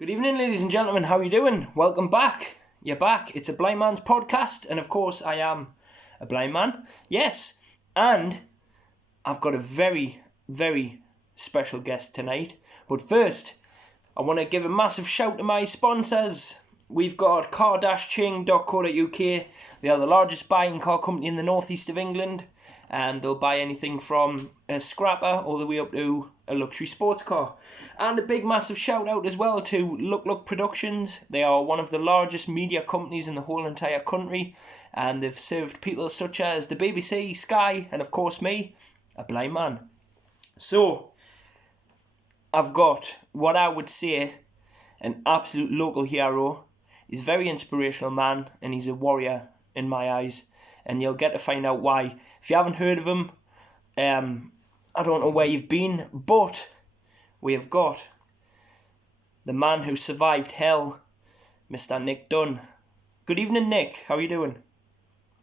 Good evening, ladies and gentlemen. How are you doing? Welcome back. You're back. It's a blind man's podcast, and of course, I am a blind man. Yes, and I've got a very, very special guest tonight. But first, I want to give a massive shout to my sponsors. We've got car-ching.co.uk. They are the largest buying car company in the northeast of England, and they'll buy anything from a scrapper all the way up to a luxury sports car. And a big massive shout out as well to Luklukproductions. They are one of the largest media companies in the whole entire country, and they've served people such as the BBC, Sky, and of course me, a blind man. So, I've got what I would say an absolute local hero. He's a very inspirational man, and he's a warrior in my eyes, and you'll get to find out why. If you haven't heard of him, I don't know where you've been, but we have got the man who survived hell, Mr. Nick Dunn. Good evening, Nick. How are you doing?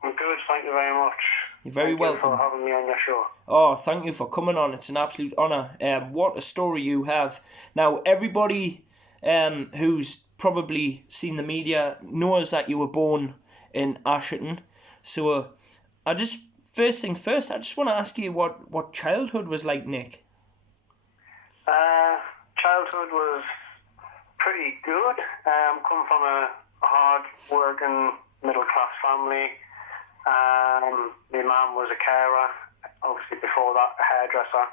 I'm good, thank you very much. You're very welcome. Thank you for having me on your show. Oh, thank you for coming on. It's an absolute honour. What a story you have. Now, everybody who's probably seen the media knows that you were born in Asherton. So, first things first, I just want to ask you what childhood was like, Nick. Childhood was pretty good. Come from a hard-working middle-class family. My mum was a carer, obviously before that a hairdresser.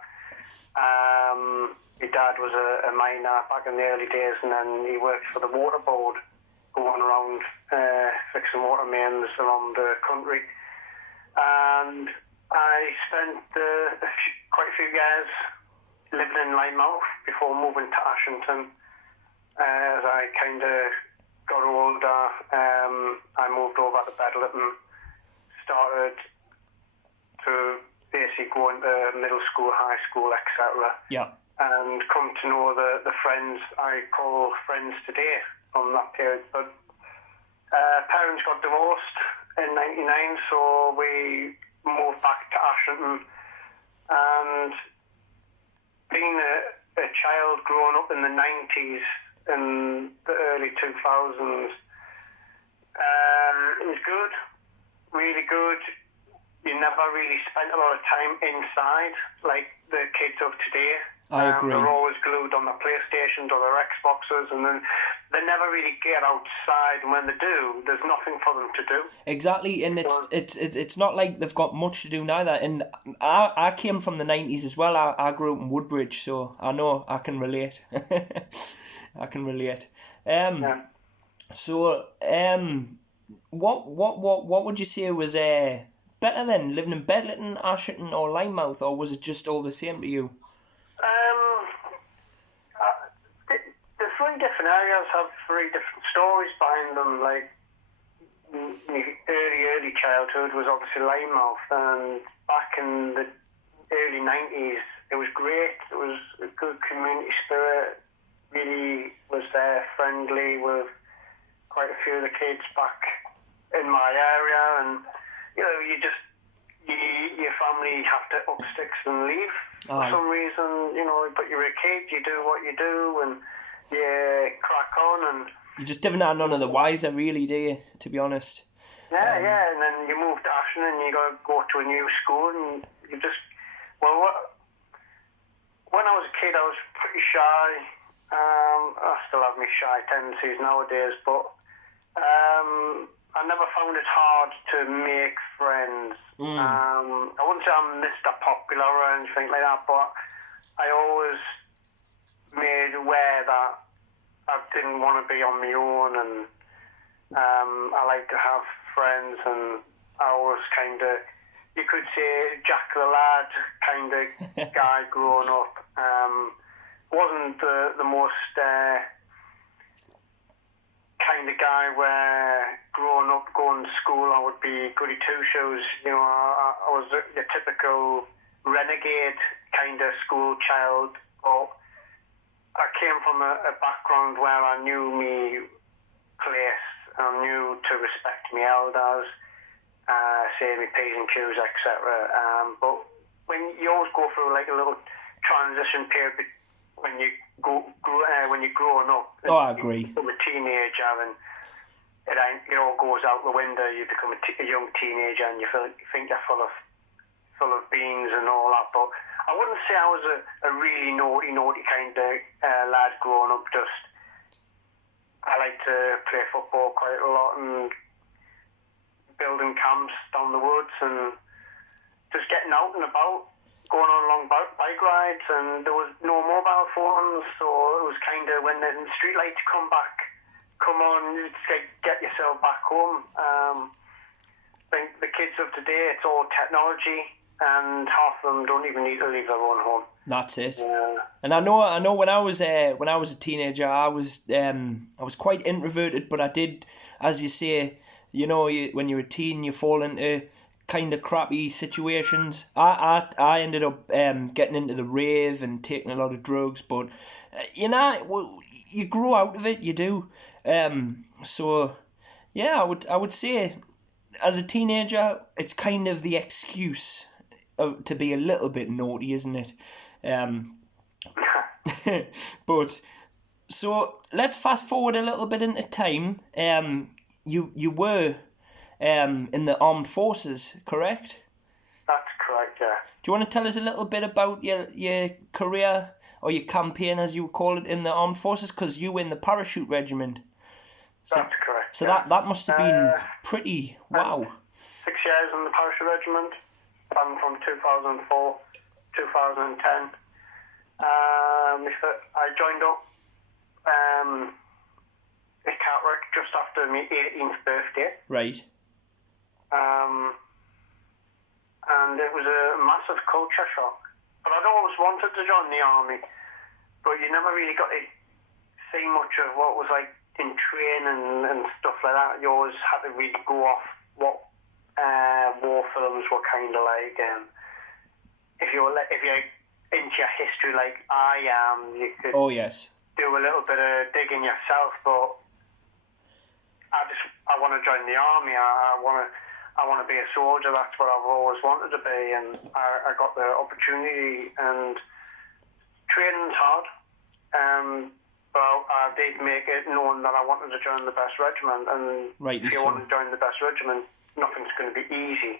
My dad was a miner back in the early days, and then he worked for the water board, going around fixing water mains around the country. And I spent quite a few years living in Linemouth before moving to Ashington. As I kind of got older, I moved over to Bedlington, started to basically go into middle school, high school, etc. Yeah. And come to know the friends I call friends today from that period. But parents got divorced in '99, so we moved back to Ashington. And being a child growing up in the 90s and the early 2000s, it was good, really good. You never really spent a lot of time inside like the kids of today. I agree. They're always glued on their PlayStations or their Xboxes, and then they never really get outside. And when they do, there's nothing for them to do. Exactly, and it's not like they've got much to do neither. And I came from the 90s as well. I grew up in Woodbridge, so I know I can relate. I can relate. Yeah. So, what would you say was better then, living in Bedlington, Asherton, or Linemouth, or was it just all the same to you? The three different areas have three different stories behind them. Like, my early childhood was obviously Linemouth, and back in the early 90s, it was great. It was a good community spirit, really was there, friendly with quite a few of the kids back in my area, and you know, your family have to up sticks and leave for some reason, you know, but you're a kid, you do what you do, and you crack on, and You just didn't have none of the wiser, really, do you, to be honest? Yeah, and then you move to Ashton and you got to go to a new school, and you just, when I was a kid I was pretty shy. I still have my shy tendencies nowadays, but I never found it hard to make friends. I wouldn't say I'm Mr. Popular or anything like that, but I always made aware that I didn't want to be on my own, and I like to have friends, and I was kind of, you could say, Jack the Lad kind of guy growing up. Wasn't the most kind of guy where growing up, going to school, I would be goody two-shoes. You know, I was your typical renegade kind of school child, but I came from a background where I knew me place, I knew to respect my elders, say my P's and Q's, etc. But when you always go through like a little transition period when you're growing up. Oh, I agree. You become a teenager and it all goes out the window. You become a young teenager and you think you're full of beans and all that. But I wouldn't say I was a really naughty kind of lad growing up. Just I like to play football quite a lot and building camps down the woods and just getting out and about, going on long bike rides, and there was no mobile phones, so it was kind of when the street lights come on, you get yourself back home. I think the kids of today, it's all technology, and half of them don't even need to leave their own home. That's it. And I know when I was a teenager, I was quite introverted, but I did, as you say, when you're a teen, you fall into kind of crappy situations. I ended up getting into the rave and taking a lot of drugs, but you grow out of it, you do. So yeah, I would say as a teenager, it's kind of the excuse to be a little bit naughty, isn't it? But so let's fast forward a little bit into time. You were in the armed forces, correct? That's correct, yeah. Do you want to tell us a little bit about your career or your campaign, as you call it, in the armed forces? Because you were in the parachute regiment. That's correct. So yeah. that must have been pretty wow. 6 years in the parachute regiment, from 2004 2010. I joined up at Cartwright just after my 18th birthday. Right. And it was a massive culture shock. But I'd always wanted to join the army, but you never really got to see much of what was like in training and stuff like that. You always had to really go off what war films were kind of like. If you're into your history like I am, you could do a little bit of digging yourself. But I want to join the army. I want to be a soldier. That's what I've always wanted to be, and I got the opportunity. And training's hard, but I did make it known that I wanted to join the best regiment. And if you want to join the best regiment, nothing's going to be easy.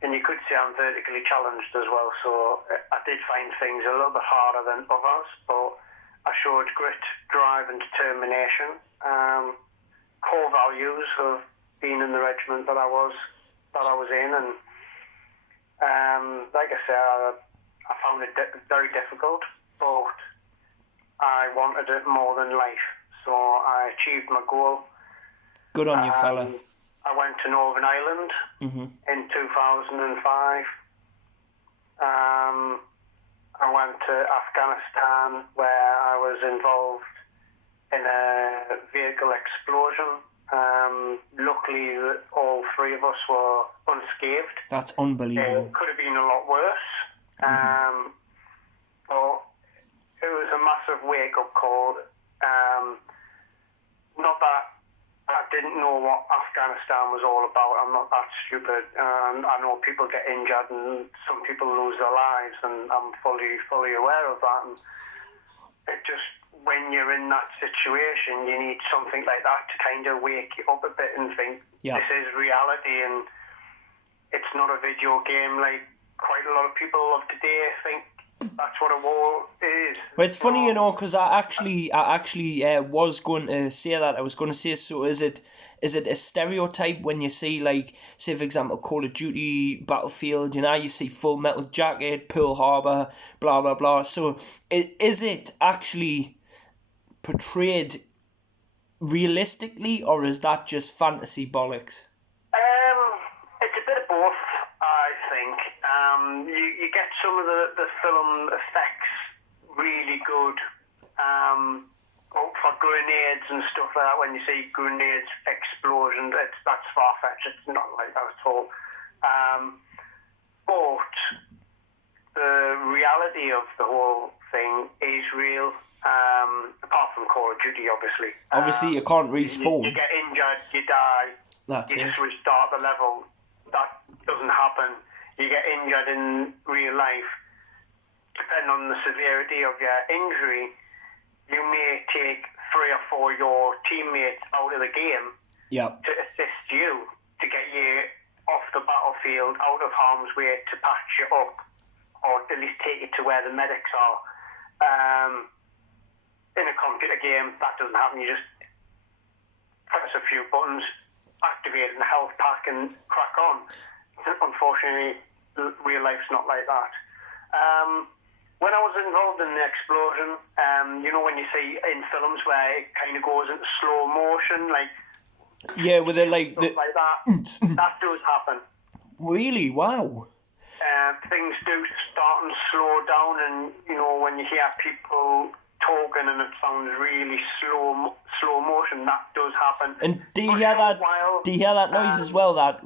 And you could say I'm vertically challenged as well, so I did find things a little bit harder than others, but I showed grit, drive and determination, core values of being in the regiment that I was in, and like I said, I found it very difficult, but I wanted it more than life, so I achieved my goal. Good on you, fella. I went to Northern Ireland in 2005. I went to Afghanistan, where I was involved in a vehicle explosion. Luckily, all three of us were unscathed. That's unbelievable. It could have been a lot worse. But it was a massive wake-up call. Not that I didn't know what Afghanistan was all about. I'm not that stupid. I know people get injured and some people lose their lives, and I'm fully aware of that. And it just, when you're in that situation, you need something like that to kind of wake you up a bit and think, this is reality, and it's not a video game like quite a lot of people of today think that's what a war is. Well, it's funny, because I actually was going to say that. I was going to say, so is it a stereotype when you see, like, say for example, Call of Duty, Battlefield, you see Full Metal Jacket, Pearl Harbor, blah blah blah. So is it actually portrayed realistically, or is that just fantasy bollocks? It's a bit of both, I think. You get some of the film effects really good. For grenades and stuff like that, when you see grenades, explosions, that's far-fetched. It's not like that at all. But the reality of the whole thing is real. Apart from Call of Duty, obviously. Obviously, you can't respawn. You get injured, you die. That's you it. just restart the level. That doesn't happen. You get injured in real life, depending on the severity of your injury, you may take 3 or 4 of your teammates out of the game to assist you to get you off the battlefield, out of harm's way, to patch you up, or at least take you to where the medics are. In a computer game, that doesn't happen. You just press a few buttons, activate the health pack, and crack on. Unfortunately, real life's not like that. When I was involved in the explosion, when you see in films where it kind of goes into slow motion, like with it like that, that does happen. Really? Wow. Things do start and slow down, and when you hear people talking and it sounds really slow motion, that does happen. And do you hear that? Do you hear that noise as well? That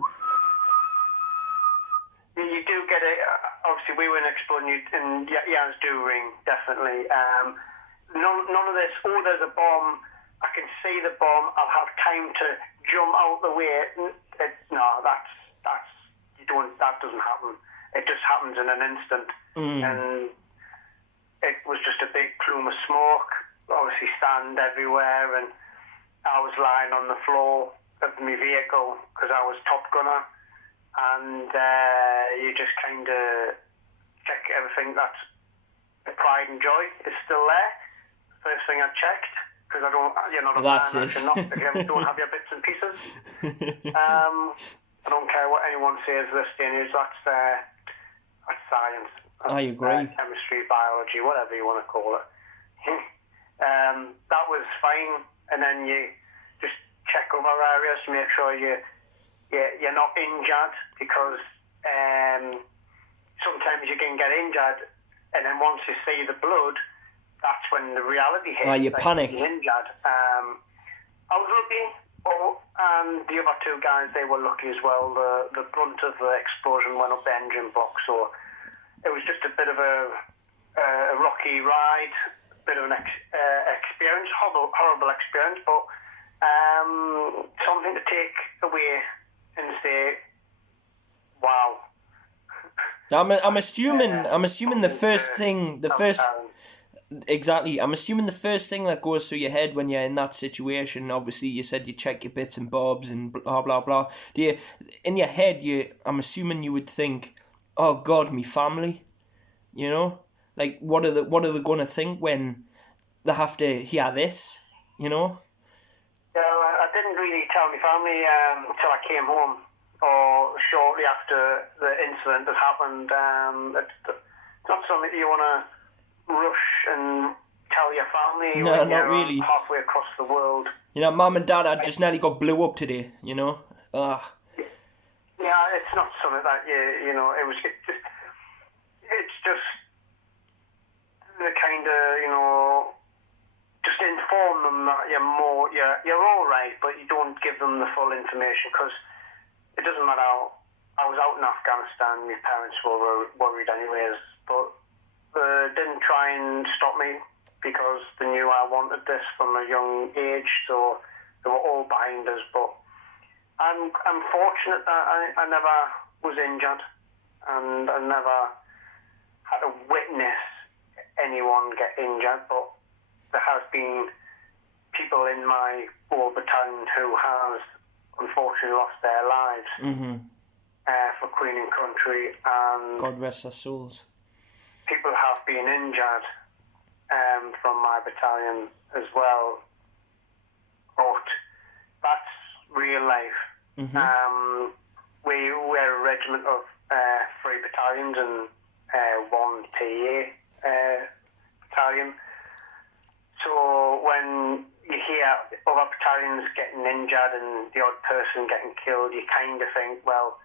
you do get it. Obviously, we were in explosion, and yours do ring, definitely. None of this. Oh, there's a bomb. I can see the bomb. I'll have time to jump out the way. That doesn't happen. It just happens in an instant, and it was just a big plume of smoke. Obviously, sand everywhere, and I was lying on the floor of my vehicle because I was top gunner, and you just kind of check everything. That's the pride and joy is still there. First thing I checked, because you're not a man, you don't have your bits and pieces. I don't care what anyone says this day and age. That's science. I agree. Chemistry, biology, whatever you want to call it. That was fine, and then you just check other areas to make sure you're not injured, because sometimes you can get injured, and then once you see the blood, that's when the reality hits. You panic. You're injured. I was lucky, and the other 2 guys, they were lucky as well. The brunt of the explosion went up the engine block, so it was just a bit of a rocky ride, a bit of an experience, horrible experience, but something to take away and say, wow. I'm assuming the first thing that goes through your head when you're in that situation, obviously you said you check your bits and bobs and blah blah blah. In your head, I'm assuming you would think, oh God, me family, like what are they going to think when they have to hear this, Yeah, I didn't really tell my family until I came home, or shortly after the incident that happened. It's not something you want to rush and tell your family. No, when not you're really. Halfway across the world. Mum and Dad, I just nearly got blew up today. Yeah, it's not something that it's just the kind of just inform them that you're all right, but you don't give them the full information, because it doesn't matter. I was out in Afghanistan. My parents were worried anyways, but they didn't try and stop me, because they knew I wanted this from a young age, so they were all behind us. But I'm fortunate that I never was injured, and I never had to witness anyone get injured, but there has been people in my old battalion who has unfortunately lost their lives for Queen and Country, and God rest their souls. People have been injured from my battalion as well, but that's real life. We're a regiment of 3 battalions and 1 TA battalion. So when you hear other battalions getting injured and the odd person getting killed, you kind of think, well,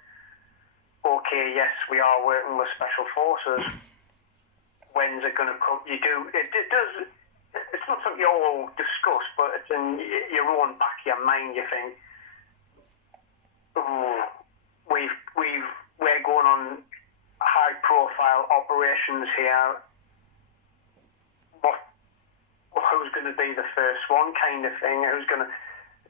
okay, yes, we are working with special forces. When's it going to come? You do. It does. It's not something you all discuss, but it's in your own back of your mind. You think, we're going on high-profile operations here. Who's going to be the first one, kind of thing? Who's going to?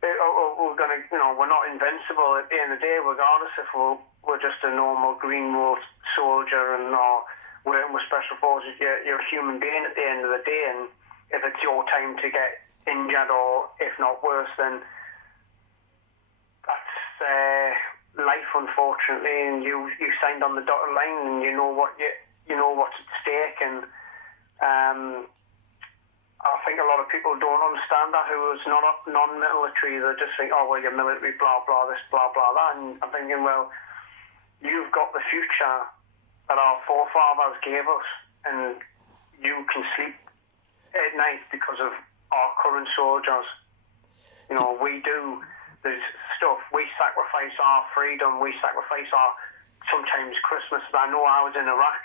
we're gonna, we're not invincible at the end of the day, regardless if we're just a normal green wolf soldier and or working with special forces. You're a human being at the end of the day, and if it's your time to get injured or if not worse, then that's life, unfortunately. And you signed on the dotted line, and you know what's at stake. And I think a lot of people don't understand that, who is non-military. They just think, oh, well, you're military, blah, blah, this, blah, blah, that. And I'm thinking, well, you've got the future that our forefathers gave us, and you can sleep at night because of our current soldiers. There's stuff, we sacrifice our freedom, we sacrifice our, sometimes Christmas. I know I was in Iraq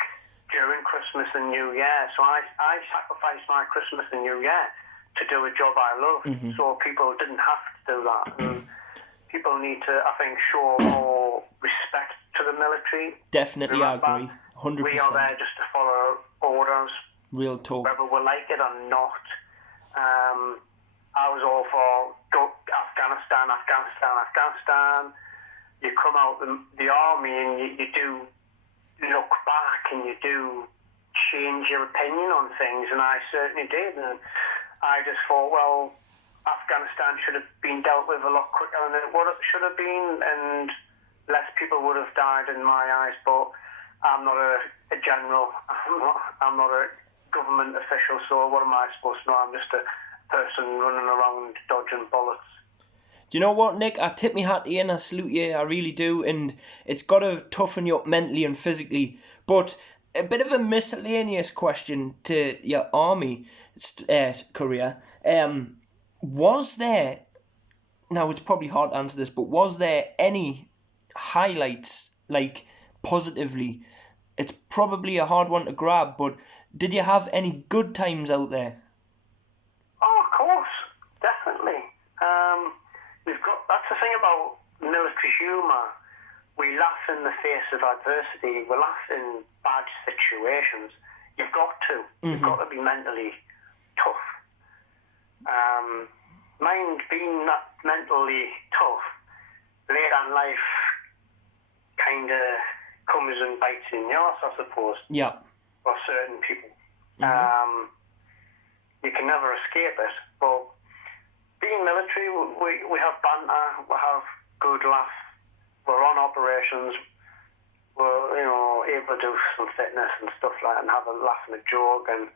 during Christmas and New Year, so I sacrificed my Christmas and New Year to do a job I love. So people didn't have to do that. And people need to, I think, show more respect to the military. Definitely, Remember, I agree. 100%. We are there just to follow orders. Real talk. Whether we like it or not. I was all for Afghanistan. You come out the army and you do look back and you do change your opinion on things, and I certainly did. And I just thought, well, Afghanistan should have been dealt with a lot quicker than it should have been, and less people would have died in my eyes. But I'm not a general. I'm not a government official, so what am I supposed to know? I'm just a person running around dodging bullets. Do you know what, Nick? I tip my hat to you and I salute you, I really do, and it's got to toughen you up mentally and physically. But a bit of a miscellaneous question to your army career. Was there, now it's probably hard to answer this, but was there any highlights, like positively? It's probably a hard one to grab, but did you have any good times out there? Oh, of course, definitely. That's the thing about military humour. We laugh in the face of adversity. We laugh in bad situations. You've got to. You've got to be mentally tough. Mind being not mentally tough, later in life kind of comes and bites in the arse, I suppose. Yeah. For certain people. You can never escape it, but being military, we have banter, we have good laughs, we're on operations, we're able to do some fitness and stuff like that and have a laugh and a joke. And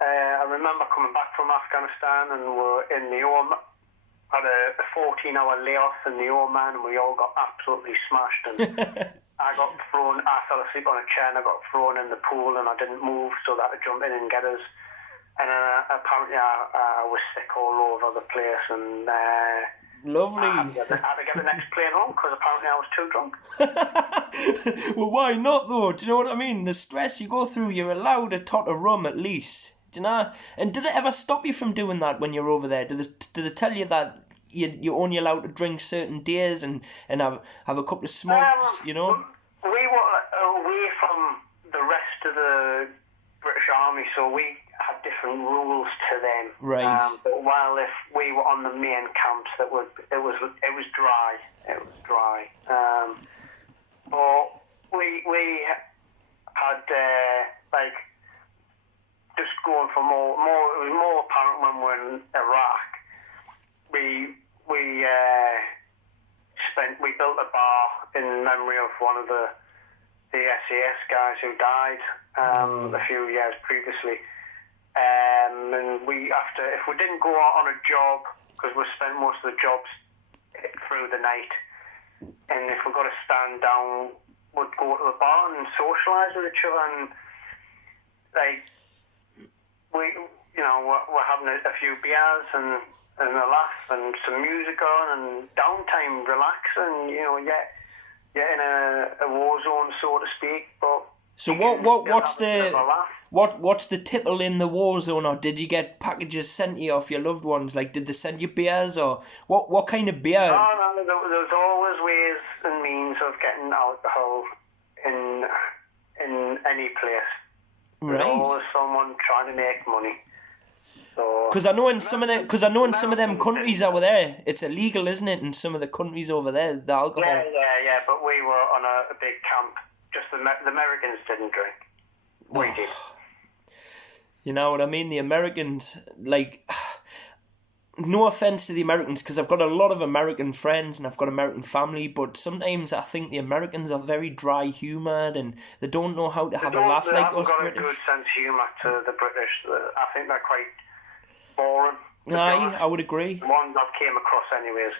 I remember coming back from Afghanistan and we're in the Oman, had a 14-hour layoff in the Oman, and we all got absolutely smashed. And I fell asleep on a chair and I got thrown in the pool and I didn't move, so they had to jump in and get us. And apparently I was sick all over the place, and lovely. I had to get the next plane home because apparently I was too drunk. Well, why not though? Do you know what I mean? The stress you go through, you're allowed a tot of rum at least. Do you know? And did it ever stop you from doing that when you're over there? Did they tell you that you're only allowed to drink certain days and have a couple of smokes? We were away from the rest of the British Army, so we had different rules to them. Right. But while if we were on the main camps, it was dry. It was dry. But we had just going for more. It was more apparent when we were in Iraq. We built a bar in memory of one of the SAS guys who died a few years previously. And if we didn't go out on a job, because we spent most of the jobs through the night, and if we got to stand down, we'd go to the bar and socialise with each other, and we're having a few beers and a laugh and some music on and downtime, relaxing, you're in a war zone, so to speak. But so what's the tipple in the war zone, or did you get packages sent to you off your loved ones? Like, did they send you beers, or what kind of beer? No, there's always ways and means of getting alcohol in any place. There's Right. always someone trying to make money. So Because I know in some of them countries over there, it's illegal, isn't it? In some of the countries over there, the alcohol. Yeah. But we were on a big camp. Just the Americans didn't drink. We did. You know what I mean? The Americans, like, no offense to the Americans, because I've got a lot of American friends and I've got American family, but sometimes I think the Americans are very dry-humoured and they don't know how to have a laugh like us British. They haven't got a good sense of humour to the British. I think they're quite boring. Aye, I would agree. The ones I've came across anyways.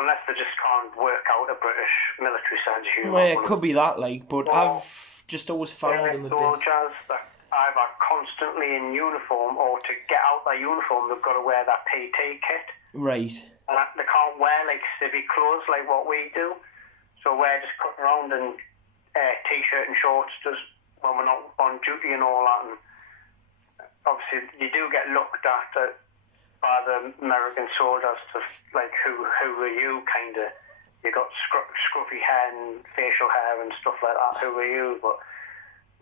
Unless they just can't work out a British military sense of humour. Well, it could be that, like, but I've just always found them a bit... soldiers that either constantly in uniform or to get out their uniform they've got to wear that PT kit. Right. And they can't wear like civic clothes like what we do. So we're just cutting around in t-shirt and shorts just when we're not on duty and all that. And obviously you do get looked at by the American soldiers to like who are you kind of. You got scruffy hair and facial hair and stuff like that. Who are you? But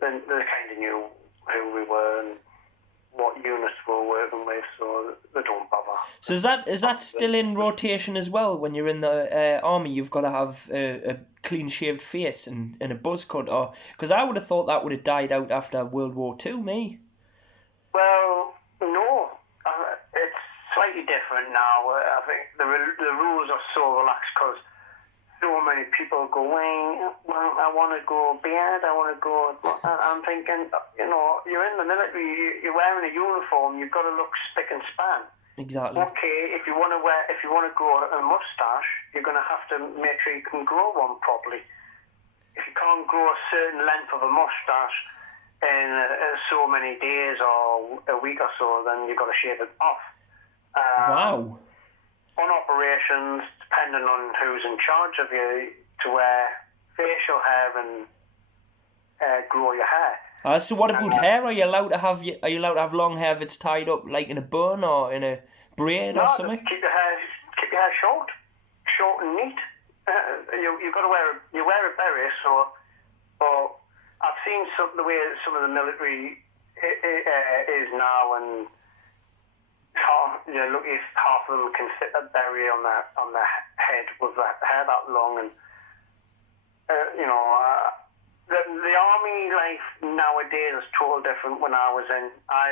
then they kind of knew who we were and what units we were working with, so they don't bother. So is that still in rotation as well? When you're in the army, you've got to have a clean shaved face and a buzz cut, or because I would have thought that would have died out after World War II. Me. Well, no, it's slightly different now. I think the rules are so relaxed because so many people going, well, I want to go beard, I want to go... I'm thinking, you're in the military, you're wearing a uniform, you've got to look spick and span. Exactly. Okay, if you want to grow a moustache, you're going to have to make sure you can grow one properly. If you can't grow a certain length of a moustache in so many days or a week or so, then you've got to shave it off. Wow. On operations, depending on who's in charge of you, to wear facial hair and grow your hair. So what about hair? Are you allowed to have long hair if it's tied up like in a bun or in a braid or something? Keep your hair short and neat. You've got to wear a beret. But I've seen the way some of the military is now, and look if half of them can fit a beret on their head with that hair that long, and the army life nowadays is totally different. When I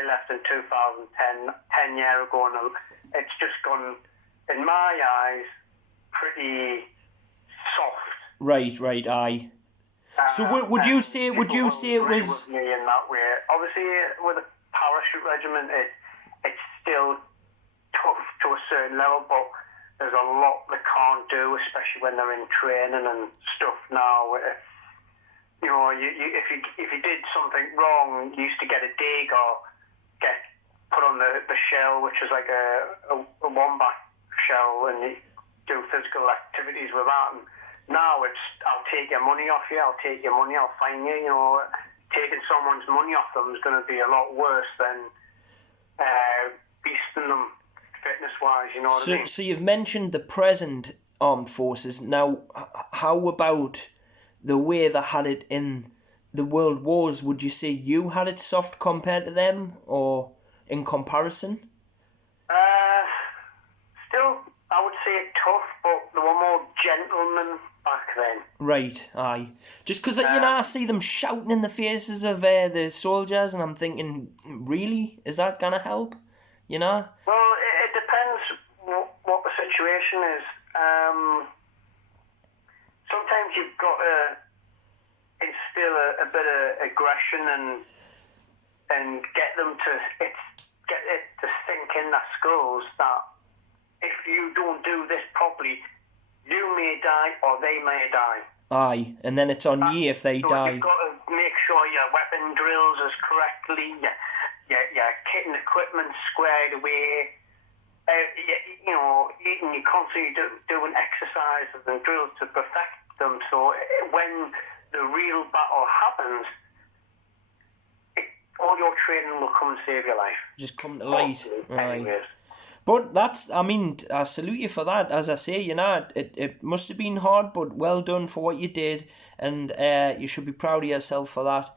left in 2010, 10 years ago, and it's just gone, in my eyes, pretty soft. Right, aye. So would you say it was? With me in that way. Obviously, with a parachute regiment, it's still tough to a certain level, but there's a lot they can't do, especially when they're in training and stuff now. If you did something wrong, you used to get a dig or get put on the shell, which is like a wombat shell, and you do physical activities with that. And now it's, I'll take your money off you, I'll fine you. Taking someone's money off them is going to be a lot worse than beasting them fitness-wise, you know what I mean? So you've mentioned the present armed forces. Now, how about the way they had it in the world wars? Would you say you had it soft compared to them, or in comparison? Still, I would say it tough, but they were more gentlemen back then. Right, aye. Just because, I see them shouting in the faces of the soldiers, and I'm thinking, really? Is that going to help? Well, it depends what the situation is. Sometimes you've got to instill a bit of aggression and get them to get it to sink in their skulls that if you don't do this properly, you may die or they may die. Aye, and then it's on ye if they die. You've got to make sure your weapon drills is correctly, your kit and equipment squared away. You're constantly doing exercises and drills to perfect them, so when the real battle happens, all your training will come and save your life. Just come to light. Anyways. But I salute you for that. As I say, it must have been hard, but well done for what you did, and you should be proud of yourself for that.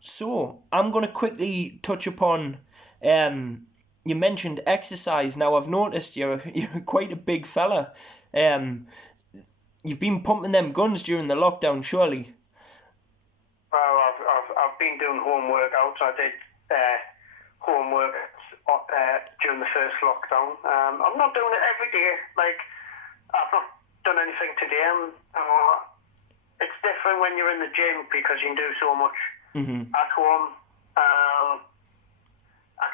So, I'm going to quickly touch upon, you mentioned exercise. Now, I've noticed you're quite a big fella. You've been pumping them guns during the lockdown, surely? Well, I've been doing home workouts. I did home workouts during the first lockdown. I'm not doing it every day. Like, I've not done anything today. It's different when you're in the gym because you can do so much at home. I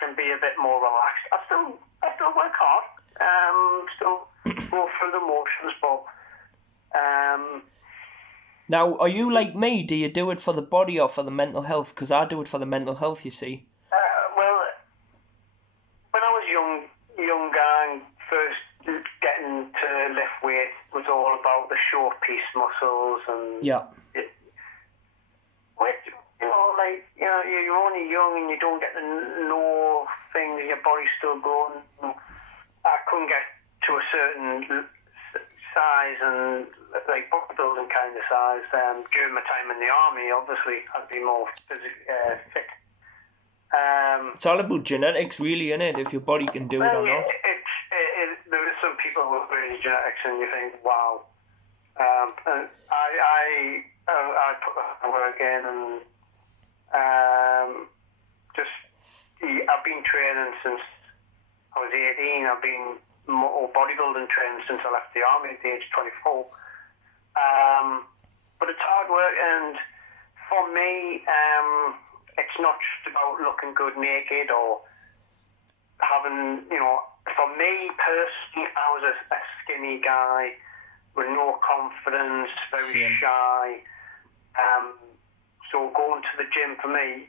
can be a bit more relaxed. I still work hard. Still go through the motions, but. Now, are you like me? Do you do it for the body or for the mental health? Because I do it for the mental health, you see. Well, when I was younger and first getting to lift weight was all about the short piece muscles and you're only young and you don't get to know things. Your body's still growing. I couldn't get to a certain size and like bodybuilding kind of size. During my time in the army, obviously, I'd be more fit. It's all about genetics, really, isn't it? If your body can do it or not. There is some people with really genetics, and you think, wow. And I put that work in, and I've been training since I was 18. I've been more bodybuilding training since I left the army at the age of 24. But it's hard work, and for me, it's not just about looking good naked or having, for me personally, I was a skinny guy with no confidence, very shy. So going to the gym for me,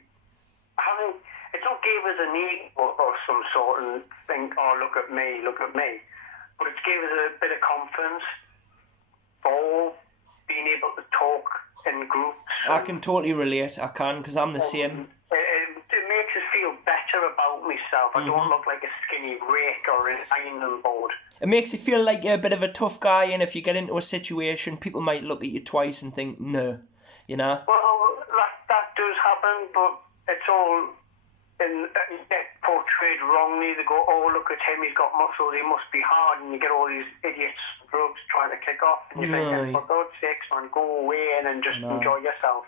it's not gave us a need or some sort and think, oh, look at me. But it's gave us a bit of confidence for being able to talk in groups. I can totally relate. I can, because I'm the same. It makes us feel better about myself. I don't look like a skinny rake or an ironing board. It makes you feel like you're a bit of a tough guy, and if you get into a situation, people might look at you twice and think, no, Well, that does happen, but it's all portrayed wrongly. They go, oh, look at him, he's got muscles, he must be hard, and you get all these idiots drugs trying to kick off, and you think, for God's sakes, man, go away and just enjoy yourself.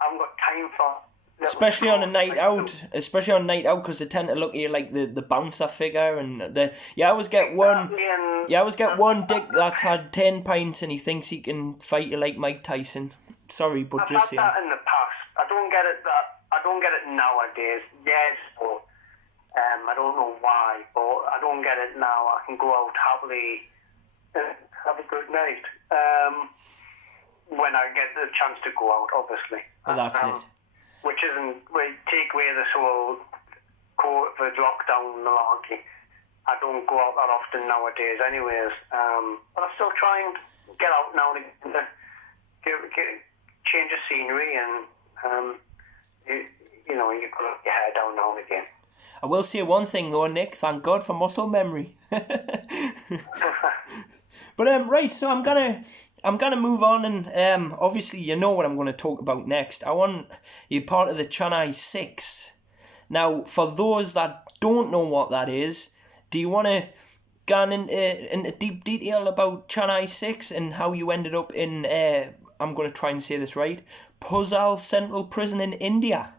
I haven't got time for... Especially on a night out, because they tend to look at you like the bouncer figure, and you always get one dick that's had 10 pints and he thinks he can fight you like Mike Tyson. Sorry, but I've just had that in the past. I don't get it nowadays. Yes, but I don't know why, but I don't get it now. I can go out happily, have a good night. When I get the chance to go out, obviously. Well, that's it. Which isn't, take away this whole COVID lockdown malarkey. I don't go out that often nowadays anyways. But I still try and get out now and again to change of scenery and, you put your hair down now and again. I will say one thing though, Nick, thank God for muscle memory. But right, so I'm gonna move on, and obviously you know what I'm going to talk about next. I want you part of the Chennai 6. Now, for those that don't know what that is, do you want to go into deep detail about Chennai 6 and how you ended up in, I'm going to try and say this right, Puzzal Central Prison in India?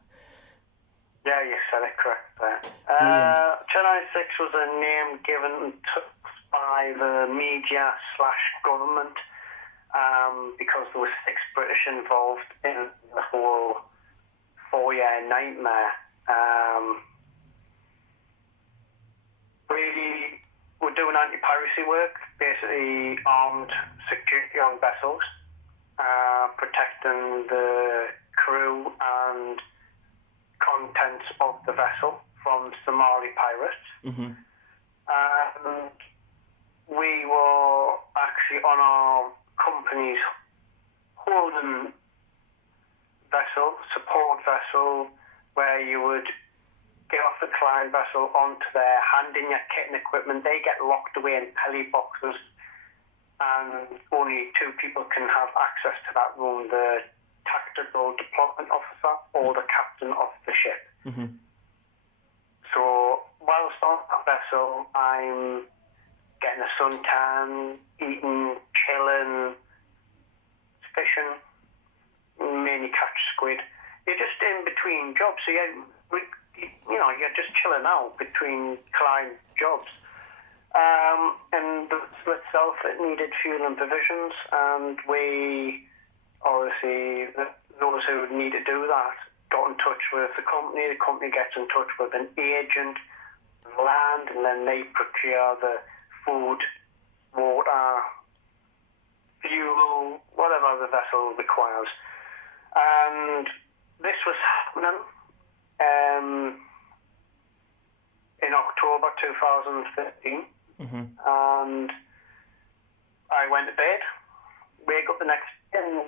Yeah, you said it correct there. Chennai 6 was a name given by the media / government. Because there were 6 British involved in the whole 4-year nightmare. We were doing anti-piracy work, basically armed security on vessels, protecting the crew and contents of the vessel from Somali pirates. And we were actually on our company's holding vessel, support vessel, where you would get off the client vessel onto their, hand in your kit and equipment. They get locked away in pelly boxes, and only 2 people can have access to that room, the tactical deployment officer or the captain of the ship. Mm-hmm. So whilst on that vessel, I'm getting a suntan, eating, chilling, fishing, mainly catch squid. You're just in between jobs, so you're just chilling out between client jobs. And the vessel itself, it needed fuel and provisions, and we obviously, those who need to do that, got in touch with the company gets in touch with an agent, land, and then they procure the food, water, fuel, whatever the vessel requires. And this was happening in October 2015. Mm-hmm. And I went to bed, wake up the next day, and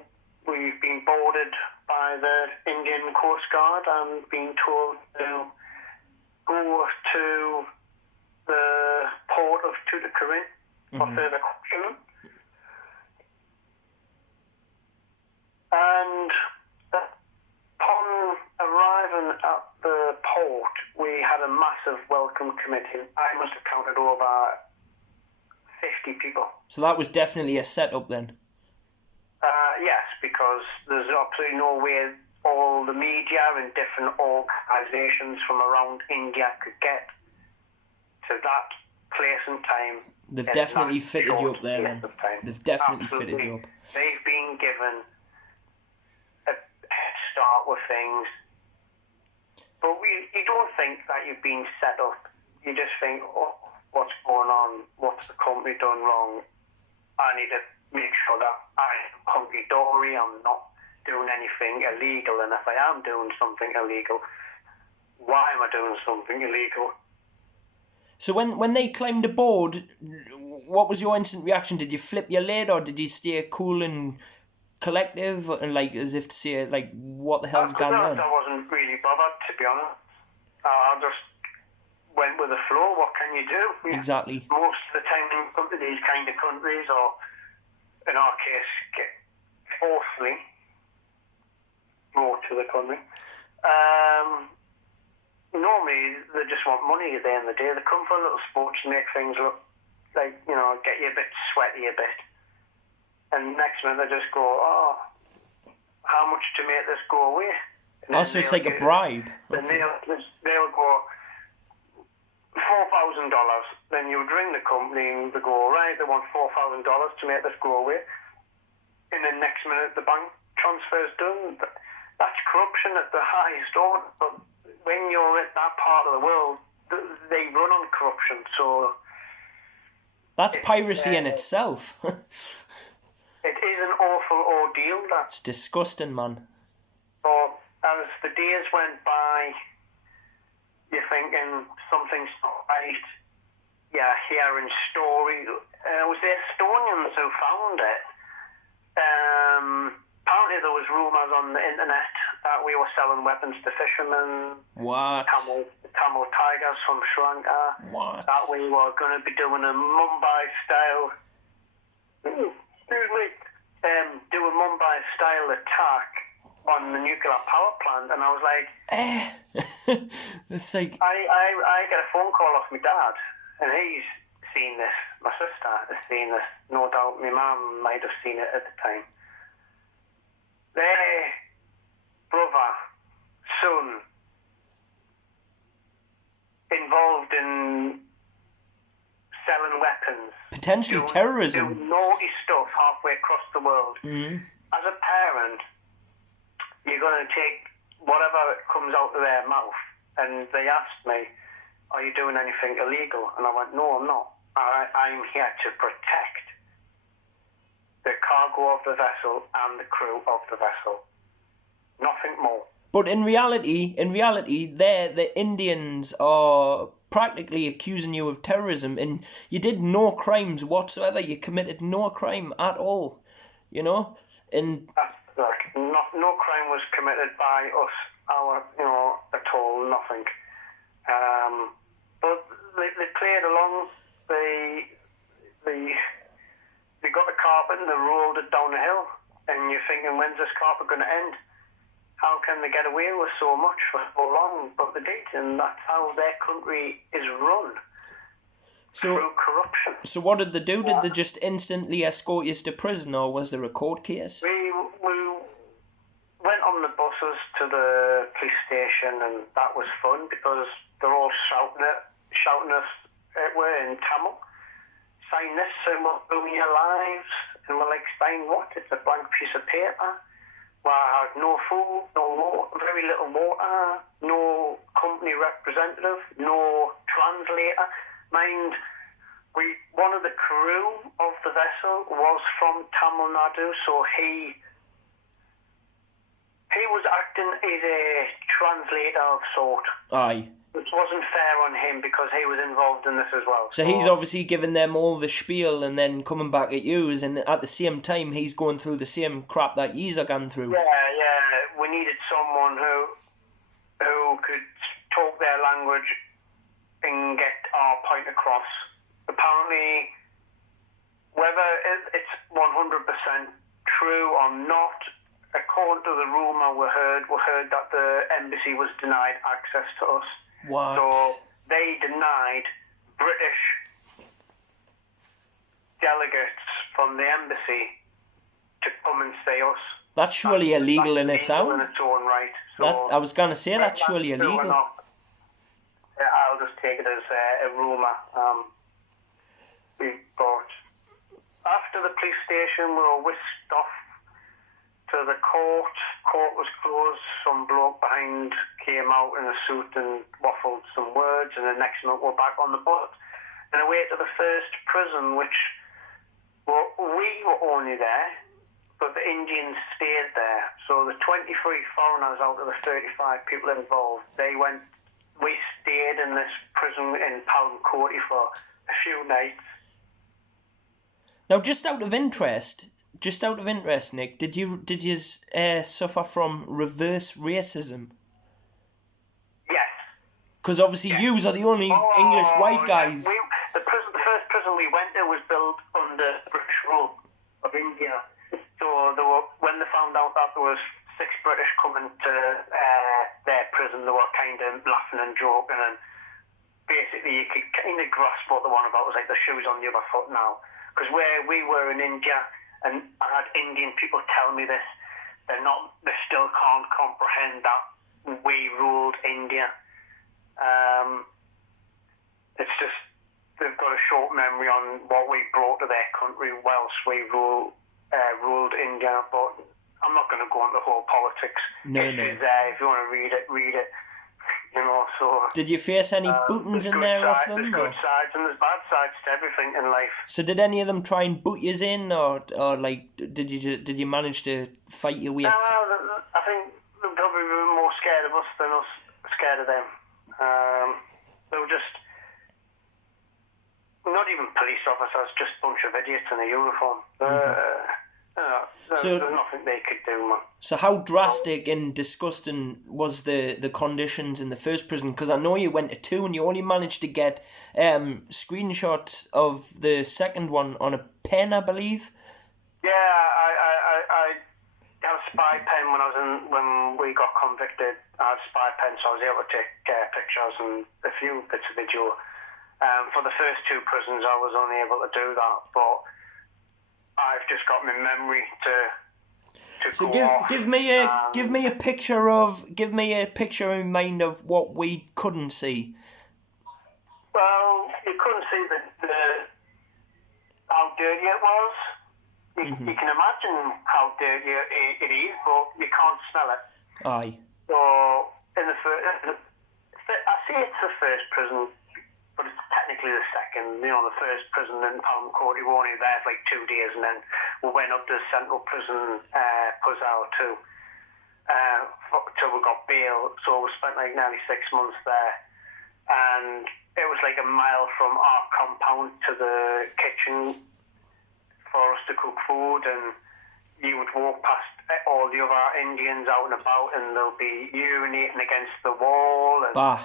we've been boarded by the Indian Coast Guard and been told to go to the port of Tuticorin for further questioning. And upon arriving at the port, we had a massive welcome committee. I must have counted over 50 people. So that was definitely a setup then? Yes, because there's absolutely no way all the media and different organisations from around India could get to that place and time. They've definitely fitted you up there then. They've definitely fitted you up. They've been given a head start with things. But you don't think that you've been set up. You just think, oh, what's going on? What's the company done wrong? I need to make sure that I'm hunky-dory, I'm not doing anything illegal, and if I am doing something illegal, why am I doing something illegal? So when they climbed aboard, what was your instant reaction? Did you flip your lid, or did you stay cool and collective, and like as if to say, like, what the hell's going on? I wasn't really bothered, to be honest. I just went with the flow. What can you do? Exactly. Most of the time when you come to these kind of countries, or in our case, get forcefully brought to the country, normally they just want money at the end of the day. They come for a little sport to make things look like, get you a bit sweaty a bit. And next minute they just go, oh, how much to make this go away? Also, it's like a bribe. Then they'll go, $4,000. Then you would ring the company and they go, all right, they want $4,000 to make this go away. And then next minute the bank transfer's done. That's corruption at the highest order. But when you're at that part of the world, they run on corruption. So that's piracy in itself. It is an awful ordeal. It's disgusting, man. So as the days went by, you're thinking something's not right. Yeah, hearing stories. It was the Estonians who found it. Apparently there was rumours on the internet that we were selling weapons to fishermen. What? Tamil tigers from Sri Lanka. What? That we were going to be doing a Mumbai style. Do a Mumbai style attack on the nuclear power plant, and I was like, it's like I get a phone call off my dad, and he's seen this. My sister has seen this. No doubt, my mum might have seen it at the time. Their brother, son, involved in selling weapons, potential terrorism, doing naughty stuff halfway across the world. Mm-hmm. As a parent, you're going to take whatever comes out of their mouth. And they asked me, are you doing anything illegal? And I went, no, I'm not. I'm here to protect the cargo of the vessel and the crew of the vessel. Nothing more. But in reality, the Indians are practically accusing you of terrorism, and you did no crimes whatsoever. You committed no crime at all, And no crime was committed by us, at all, nothing. But they played along. They got the carpet and they rolled it down the hill, and you're thinking, when's this carpet going to end? how can they get away with so much for so long? But they did, and that's how their country is run, through corruption. So what did they do? Did they just instantly escort you to prison, or was there a court case? We went on the buses to the police station, and that was fun because they're all shouting us we're in Tamil. Sign this and we'll ruin your lives. And we're like, sign what? It's a blank piece of paper. Well, I had no food, no water, very little water, no company representative, no translator. Mind, one of the crew of the vessel was from Tamil Nadu, so he was acting as a translator of sort. Aye. Which wasn't fair on him because he was involved in this as well. So he's obviously giving them all the spiel and then coming back at you, and at the same time he's going through the same crap that yous are going through. Yeah. We needed someone who could talk their language and get our point across. Apparently, whether it's 100% true or not, according to the rumour we heard that the embassy was denied access to us. What? So they denied British delegates from the embassy to come and see us. That's surely illegal in its own. In its own right. So I was going to say that's surely illegal. I'll just take it as a rumour. But after the police station, we were whisked off to the court. Court was closed. Some bloke behind came out in a suit and waffled some words, and the next minute we're back on the boat and away to the first prison, which we were only there, but the Indians stayed there. So the 23 foreigners out of the 35 people involved, we stayed in this prison in Palmcourty for a few nights. Now, just out of interest, Nick, did you suffer from reverse racism? Yes. Because obviously yous are the only English white guys. The first prison we went to was built under British rule of India. So when they found out that there was 6 British coming to their prison, they were kind of laughing and joking, and basically you could kind of grasp what they were on about. It was like the shoes on the other foot now. Because where we were in India, and I had Indian people tell me this, they still can't comprehend that we ruled India. It's just they've got a short memory on what we brought to their country whilst we ruled India. But I'm not going to go into the whole politics. No. If you want to read it. So did you face any bootings in there off them? There's good sides and there's bad sides to everything in life. So did any of them try and boot you in, or like did you manage to fight your way? No, I think they probably were more scared of us than us scared of them. They were just not even police officers, just a bunch of idiots in a uniform. There's nothing they could do, man. So how drastic and disgusting was the conditions in the first prison? Because I know you went to 2 and you only managed to get screenshots of the second one on a pen, I believe. Yeah, I had a spy pen when we got convicted. I had a spy pen, so I was able to take pictures and a few bits of video. For the first 2 prisons, I was only able to do that, but I've just got my memory to so go off. give me a picture in mind of what we couldn't see. Well, you couldn't see how dirty it was. You can imagine how dirty it is, but you can't smell it. Aye. So I say it's the first prison, but it's technically the second. The first prison in Palmcourty, we were only there for like 2 days, and then we went up to the central prison, Puzhal too, till we got bail. So we spent like nearly 6 months there, and it was like a mile from our compound to the kitchen for us to cook food, and you would walk past all the other Indians out and about, and they'll be urinating against the wall, and bah.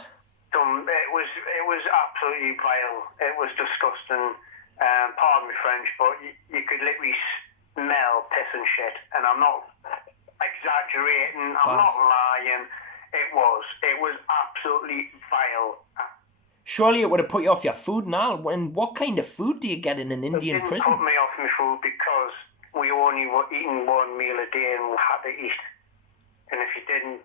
It was absolutely vile. It was disgusting. Pardon me French, but you could literally smell piss and shit. And I'm not exaggerating. I'm not lying. It was absolutely vile. Surely it would have put you off your food now. And what kind of food do you get in an Indian It didn't prison? put me off my food because we only were eating one meal a day and we had to eat. And if you didn't,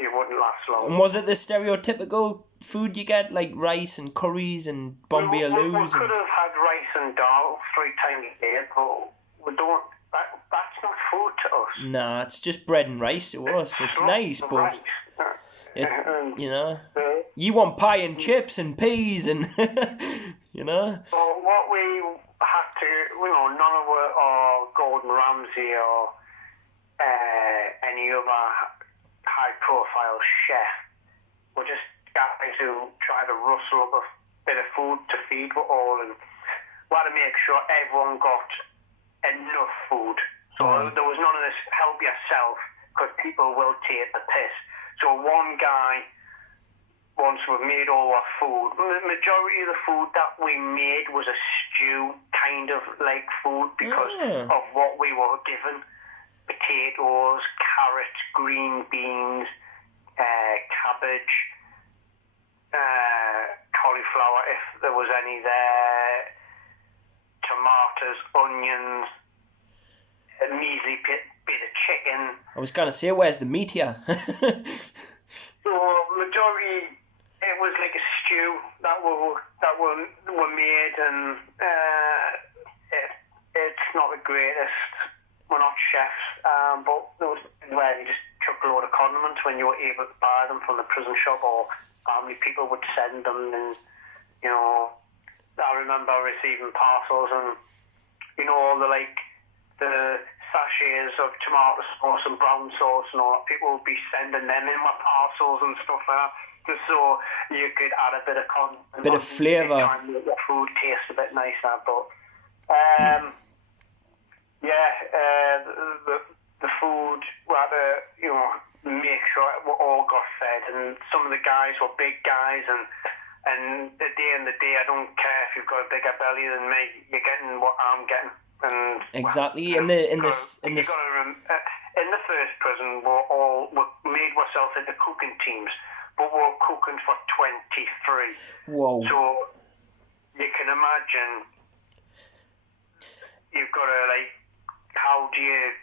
you wouldn't last long. And was it the stereotypical food you get, like rice and curries and Bombay We aloos? could have had rice and dal 3 times a day, but we don't. That's not food to us. Nah, it's just bread and rice to us. It's nice, but you know, you want pie and chips and peas and you know. So what we had to, none of it, or Gordon Ramsay or any other high-profile chef, were just guys who try to rustle up a bit of food to feed us all, and we had to make sure everyone got enough food. So there was none of this help yourself, because people will take the piss. So one guy, once we've made all our food, the majority of the food that we made was a stew kind of like food because of what we were given. Potatoes, carrots, green beans, cabbage, cauliflower if there was any there, tomatoes, onions, a measly bit of chicken. I was gonna say, where's the meat here? So majority, it was like a stew that were made, and it's not the greatest. We're not chefs, but there was where you just chuck a load of condiments when you were able to buy them from the prison shop, or family people would send them, and I remember receiving parcels, and all the sachets of tomato sauce and brown sauce and all that. People would be sending them in my parcels and stuff like that, just so you could add a bit of condiment, bit of flavour, try and make the food taste a bit nicer. But the food, we had to make sure we all got fed, and some of the guys were big guys, and at the end of the day, I don't care if you've got a bigger belly than me, you're getting what I'm getting. And exactly. In the first prison, we made ourselves into cooking teams, but we were cooking for 23. Whoa! So you can imagine, you've got to how do you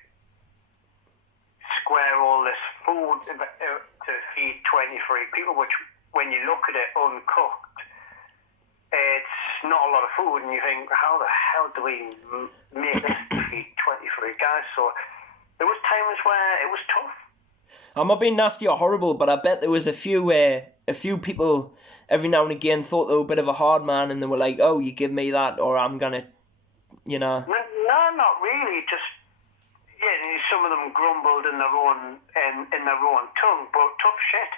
square all this food to feed 23 people? Which, when you look at it uncooked, it's not a lot of food, and you think, how the hell do we make this to feed 23 guys? So there was times where it was tough. I'm not being nasty or horrible, but I bet there was a few people every now and again thought they were a bit of a hard man, and they were like, "Oh, you give me that, or I'm gonna," No, not really. Just some of them grumbled in their own tongue, but tough shit.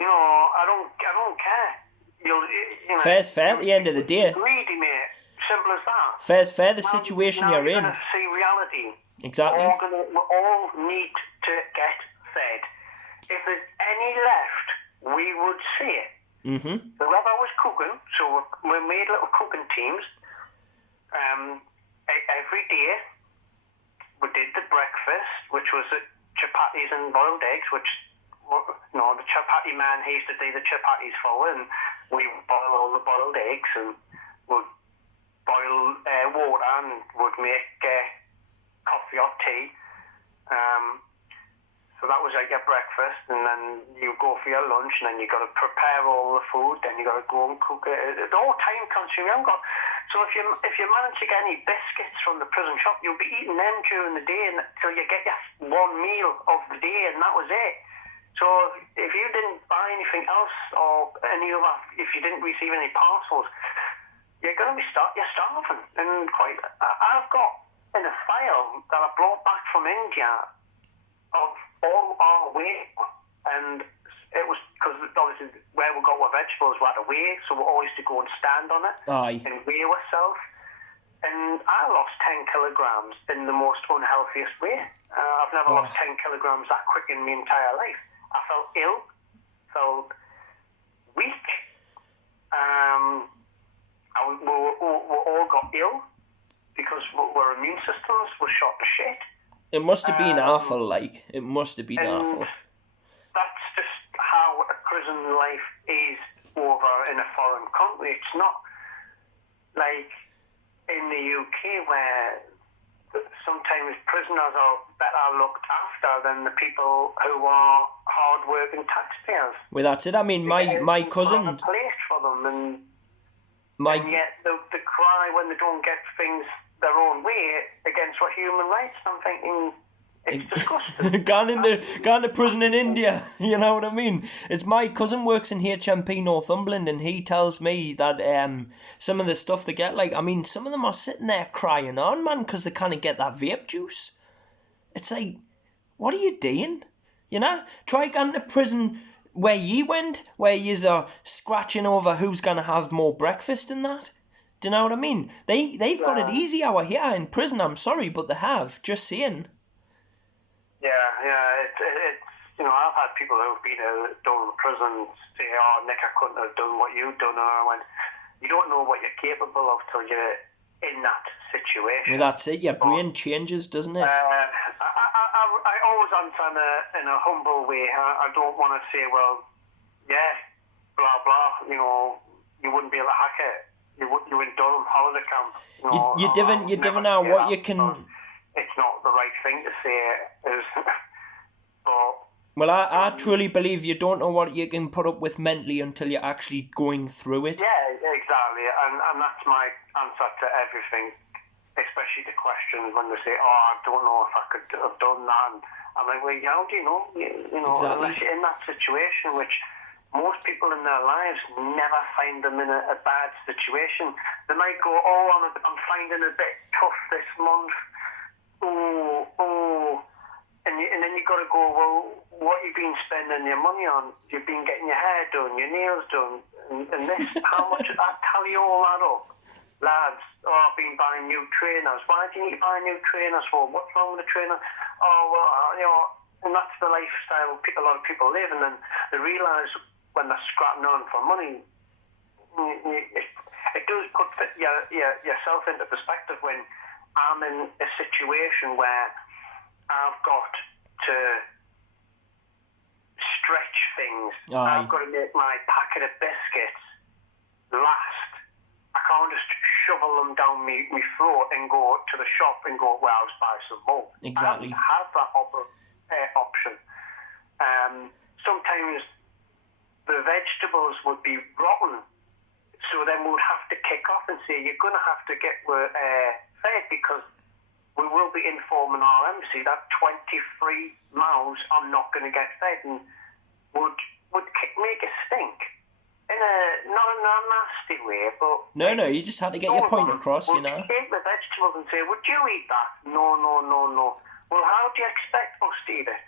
I don't care. Fair's fair at the end of the day. Greedy, mate. Simple as that. Fair's fair, the situation you're in. Going to see reality. Exactly. We all need to get fed. If there's any left, we would see it. Mm-hmm. Whoever was cooking, so we made little cooking teams. Every day we did the breakfast, which was chapatis and boiled eggs, which the chapati man, he used to do the chapatis for, and we would boil all the boiled eggs, and would boil water, and would make coffee or tea. So that was like your breakfast, and then you go for your lunch, and then you got to prepare all the food, then you got to go and cook it. It's all time consuming. So if you manage to get any biscuits from the prison shop, you'll be eating them during the day until you get your one meal of the day, and that was it. So if you didn't buy anything else, or if you didn't receive any parcels, you're going to be starving. And I've got in a file that I brought back from India of all our weight, and it was because obviously where we got our vegetables we had to weigh, so we always to go and stand on it and weigh ourselves. And I lost 10 kilograms in the most unhealthiest way. I've never lost 10 kilograms that quick in my entire life. I felt ill, felt weak. We all got ill because our immune systems were shot to shit. It must have been awful, like. It must have been awful. That's just how a prison life is over in a foreign country. It's not like in the UK where sometimes prisoners are better looked after than the people who are hard-working taxpayers. Well, that's it. I mean, my cousin... Have a place for them, and yet they cry when they don't get things their own way against what human rights. I'm thinking... It's disgusting. gone into prison in India, you know what I mean? It's my cousin works in HMP Northumberland, and he tells me that some of the stuff they get, like, I mean, some of them are sitting there crying on, man, because they can't get that vape juice. It's like, what are you doing? You know? Try going to prison where you went, where yous are scratching over who's going to have more breakfast and that. Do you know what I mean? They've got it easy out here in prison, I'm sorry, but they have, just saying. Yeah, it's I've had people who've been down in prison say, "Oh, Nick, I couldn't have done what you've done," and I went, "You don't know what you're capable of till you're in that situation." Well, that's it. Your brain changes, doesn't it? I always answer in a humble way. I don't want to say, "Well, yeah, blah blah." You know, you wouldn't be able to hack it. You in Durham holiday camp. You divin out what you can. It's not the right thing to say, but... Well, I truly believe you don't know what you can put up with mentally until you're actually going through it. Yeah, exactly, and that's my answer to everything, especially the questions when they say, "Oh, I don't know if I could have done that," and I'm like, well, how do you know? You know, exactly. Unless you're in that situation, which most people in their lives never find them in a bad situation. They might go, "Oh, I'm finding it a bit tough this month." And then you got to go, well, what you've been spending your money on? You've been getting your hair done, your nails done, and this, how much, I tally all that up. Lads, I've been buying new trainers. Why do you need to buy new trainers for? What's wrong with the trainer? Oh, well, and that's the lifestyle a lot of people live, and then they realise when they're scrapping on for money, it does put yourself into perspective when I'm in a situation where I've got to stretch things. Aye. I've got to make my packet of biscuits last. I can't just shovel them down my throat and go to the shop and go, well, I'll buy some more. Exactly. I have that option. Sometimes the vegetables would be rotten, so then we'd have to kick off and say, you're going to have to get fed, because we will be informing our embassy that 23 mouths are not going to get fed, and would make a stink. In not a nasty way, but... No, you just had to get your point across, you know. Take the vegetables and say, would you eat that? No. Well, how do you expect us to eat it?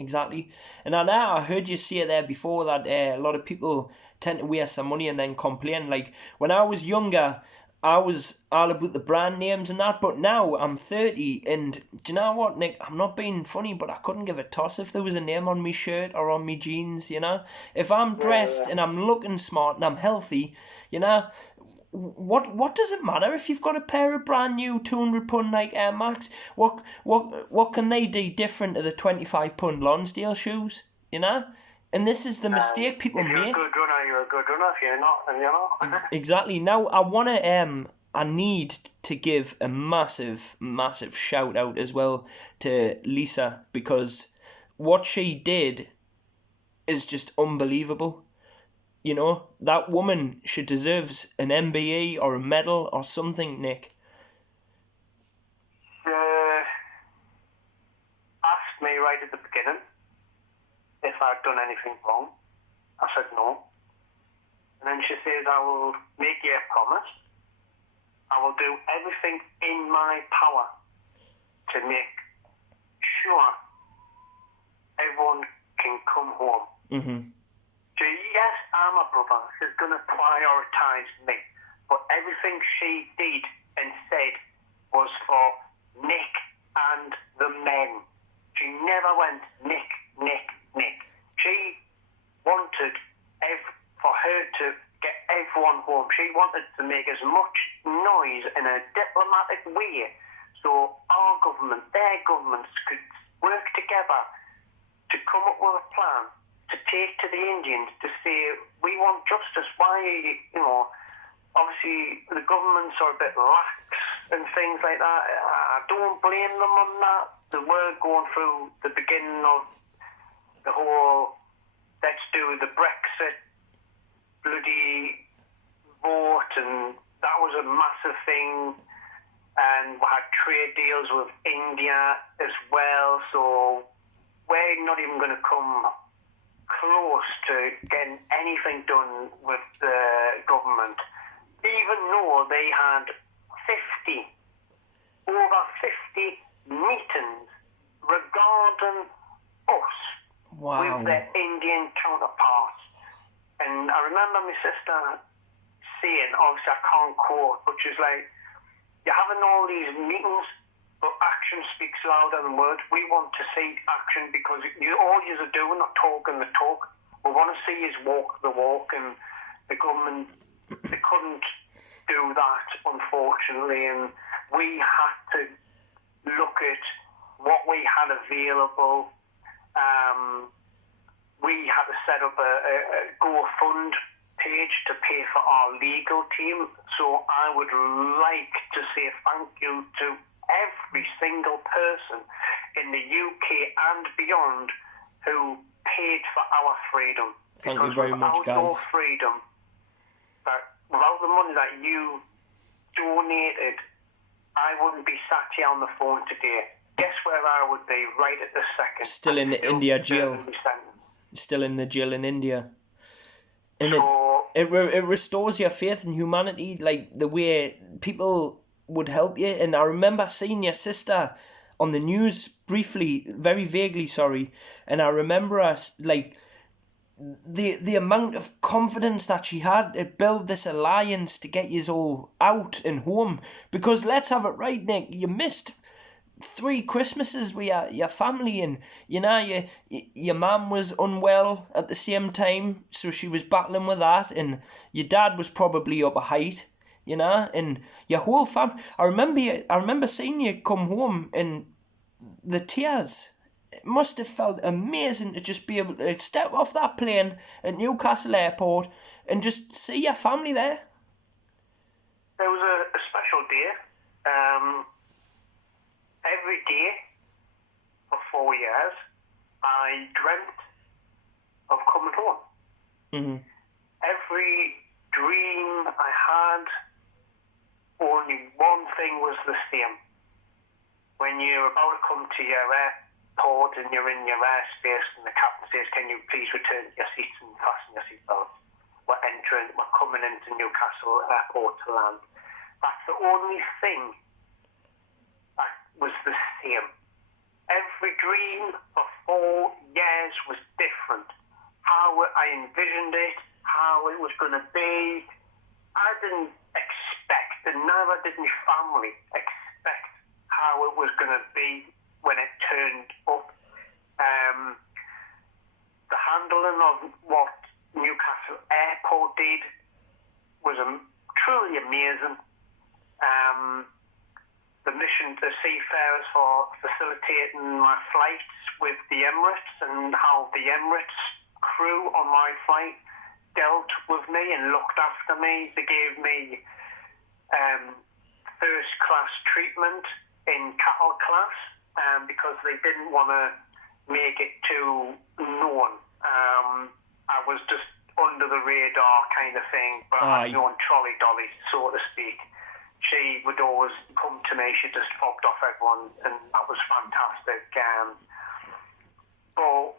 Exactly. And I heard you say there before that a lot of people tend to waste some money and then complain. Like, when I was younger, I was all about the brand names and that, but now I'm 30, and do you know what, Nick? I'm not being funny, but I couldn't give a toss if there was a name on me shirt or on me jeans, you know? If I'm dressed and I'm looking smart and I'm healthy, you know, what does it matter if you've got a pair of brand new £200 Nike Air Max? What can they do different to the £25 Lonsdale shoes, you know? And this is the mistake people make. If you're a good runner, you're a good runner. If you're not, then you're not. Exactly. Now, I need to give a massive shout out as well to Lisa, because what she did is just unbelievable. You know, that woman, she deserves an MBE or a medal or something, Nick. She asked me right at the beginning if I'd done anything wrong. I said no. And then she says, I will make you a promise. I will do everything in my power to make sure everyone can come home. Mm-hmm. So yes, I'm a brother. She's going to prioritise me. But everything she did and said was for Nick and the men. She never went, Nick. She wanted for her to get everyone home. She wanted to make as much noise in a diplomatic way so our our government, their governments could work together to come up with a plan to take to the Indians to say, we want justice. Why are you, obviously the governments are a bit lax and things like that. I don't blame them on that. They were going through the beginning of the whole, let's do the Brexit bloody vote, and that was a massive thing. And we had trade deals with India as well, so we're not even going to come close to getting anything done with the government, even though they had over 50 meetings regarding us with their Indian counterparts. And I remember my sister saying, obviously I can't quote, but she's like, you're having all these meetings, but action speaks louder than words. We want to see action, because all you are doing are talking the talk. We want to see you walk the walk, and the government, they couldn't do that, unfortunately, and we had to look at what we had available. We had to set up a GoFund page to pay for our legal team. So I would like to say thank you to every single person in the UK and beyond who paid for our freedom. Thank you very much, guys. Without your freedom, without the money that you donated, I wouldn't be sat here on the phone today. Guess where I would be right at this second? Still in the India jail. Still in the jail in India. And so, it restores your faith in humanity, like the way people would help you. And I remember seeing your sister on the news briefly, very vaguely, sorry. And I remember us, like, the amount of confidence that she had to build this alliance to get you all out and home. Because let's have it right, Nick, you missed 3 Christmases with your family, and your mum was unwell at the same time, so she was battling with that, and your dad was probably up a height, and your whole family. I remember seeing you come home and the tears. It must have felt amazing to just be able to step off that plane at Newcastle Airport and just see your family there. It was a special day. Every day for 4 years, I dreamt of coming home. Mm-hmm. Every dream I had, only one thing was the same. When you're about to come to your airport and you're in your airspace and the captain says, can you please return to your seats and fasten your seatbelts? We're coming into Newcastle Airport to land. That's the only thing was the same. Every dream for 4 years was different. How I envisioned it, how it was going to be. I didn't expect, and neither did my family expect how it was going to be when it turned up. The handling of what Newcastle Airport did was truly amazing. The mission to seafarers for facilitating my flights with the Emirates, and how the Emirates crew on my flight dealt with me and looked after me. They gave me first class treatment in cattle class because they didn't want to make it too known. I was just under the radar kind of thing, but I was known trolley dolly, so to speak. She would always come to me, she just fobbed off everyone, and that was fantastic. But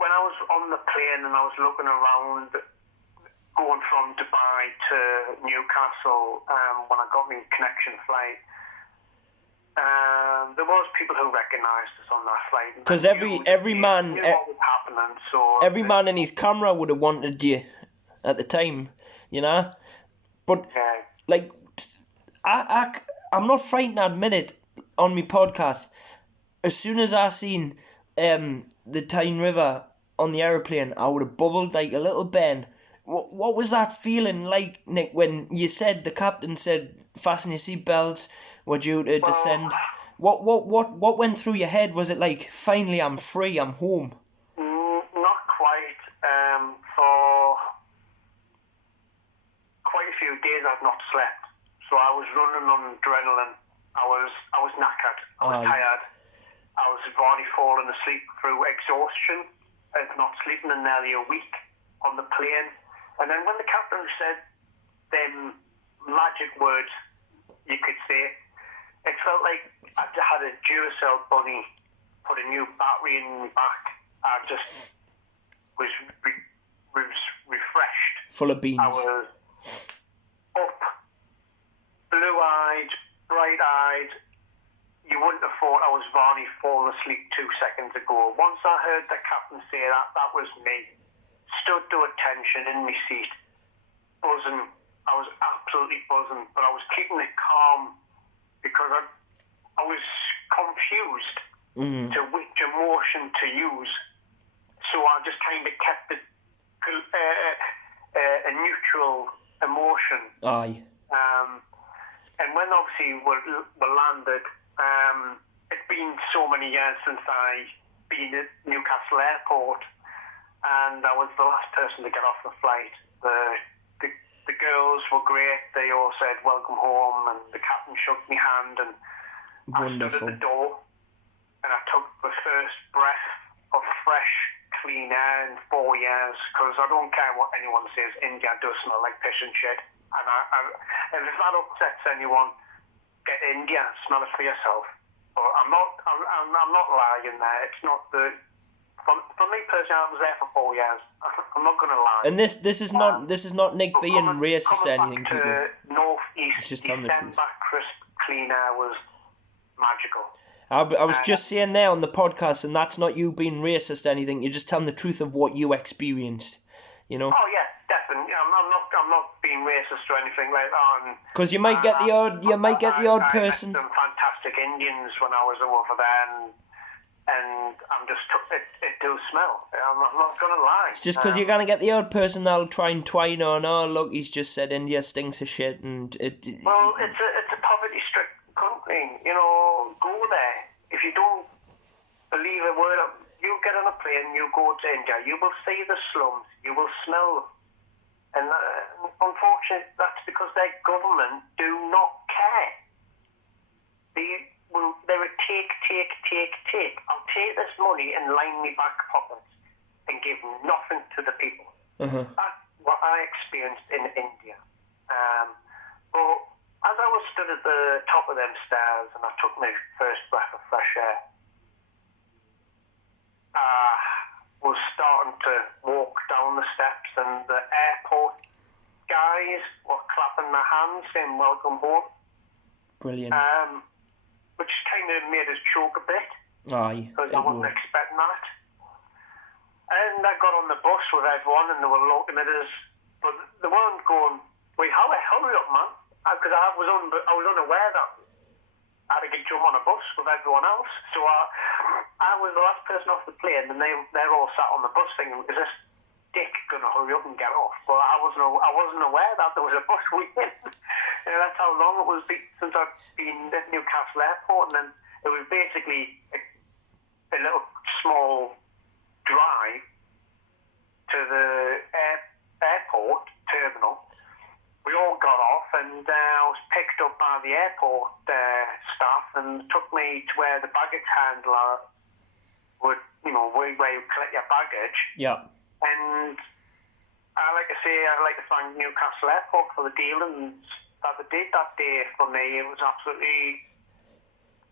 when I was on the plane and I was looking around, going from Dubai to Newcastle, when I got my connection flight, there was people who recognised us on that flight. Because every man, knew what was happening, so every man in his camera would have wanted you at the time, But like, I'm not frightened to admit it on my podcast. As soon as I seen the Tyne River on the aeroplane, I would have bubbled like a little Ben. What was that feeling like, Nick, when you said, the captain said, fasten your seatbelts, we're due to descend? What went through your head? Was it like, finally I'm free, I'm home? Not quite. For quite a few days I've not slept. So I was running on adrenaline. I was knackered. I was tired. I was already falling asleep through exhaustion of not sleeping in nearly a week on the plane. And then when the captain said them magic words, you could say, it felt like I had a Duracell bunny put a new battery in my back. I just was refreshed. Full of beans. I was up, blue-eyed, bright-eyed. You wouldn't have thought I was Varney falling asleep 2 seconds ago. Once I heard the captain say that, that was me. Stood to attention in my seat, buzzing. I was absolutely buzzing, but I was keeping it calm because I was confused to which emotion to use. So I just kind of kept it a neutral emotion. Aye. And when obviously we landed, it'd been so many years since I been at Newcastle Airport, and I was the last person to get off the flight. The girls were great. They all said welcome home, and the captain shook my hand, and Wonderful. I stood at the door, and I took the first breath of fresh, clean air in 4 years, because I don't care what anyone says, India does smell like piss and shit. And if that upsets anyone, get India, smell it for yourself. But I'm not lying there. It's not the... For me personally, I was there for 4 years. I'm not going to lie. And this is not Nick being racist or anything, people. North East, just telling the truth. December crisp clean air was magical. I was just saying there on the podcast, and that's not you being racist or anything. You're just telling the truth of what you experienced, you know. Oh yeah, definitely. I'm not being racist or anything like that. Because you might get the odd person. I met some fantastic Indians when I was over there, and I'm just it does smell. I'm not gonna lie. It's just because you're gonna get the odd person that'll try and twine on. Oh look, he's just said India stinks of shit, and it. Well, it's a poverty-stricken country. You know, go there. If you don't believe a word of, you get on a plane, you go to India, you will see the slums, you will smell. And unfortunately, that's because their government do not care. They would take. I'll take this money and line my back pockets and give nothing to the people. That's what I experienced in India. But as I was stood at the top of them stairs and I took my first breath of fresh air, I was starting to walk down the steps, and the airport guys were clapping their hands saying welcome home. Brilliant. Which kind of made us choke a bit. Aye. Because I wasn't expecting that. And I got on the bus with everyone, and they were looking at us, but they weren't going, "Wait, hurry up, man!" Because I was unaware that I had to jump on a bus with everyone else. So I was the last person off the plane, and they're all sat on the bus thinking, "Is this dick gonna hurry up and get off?" But I wasn't aware that there was a bus waiting. You know, that's how long it was since I've been at Newcastle Airport, and then it was basically a little small drive to the airport terminal. We all got off, and I was picked up by the airport staff and took me to where the baggage handler would, where you collect your baggage. Yeah. And I'd like to thank Newcastle Airport for the dealings that they did that day for me. It was absolutely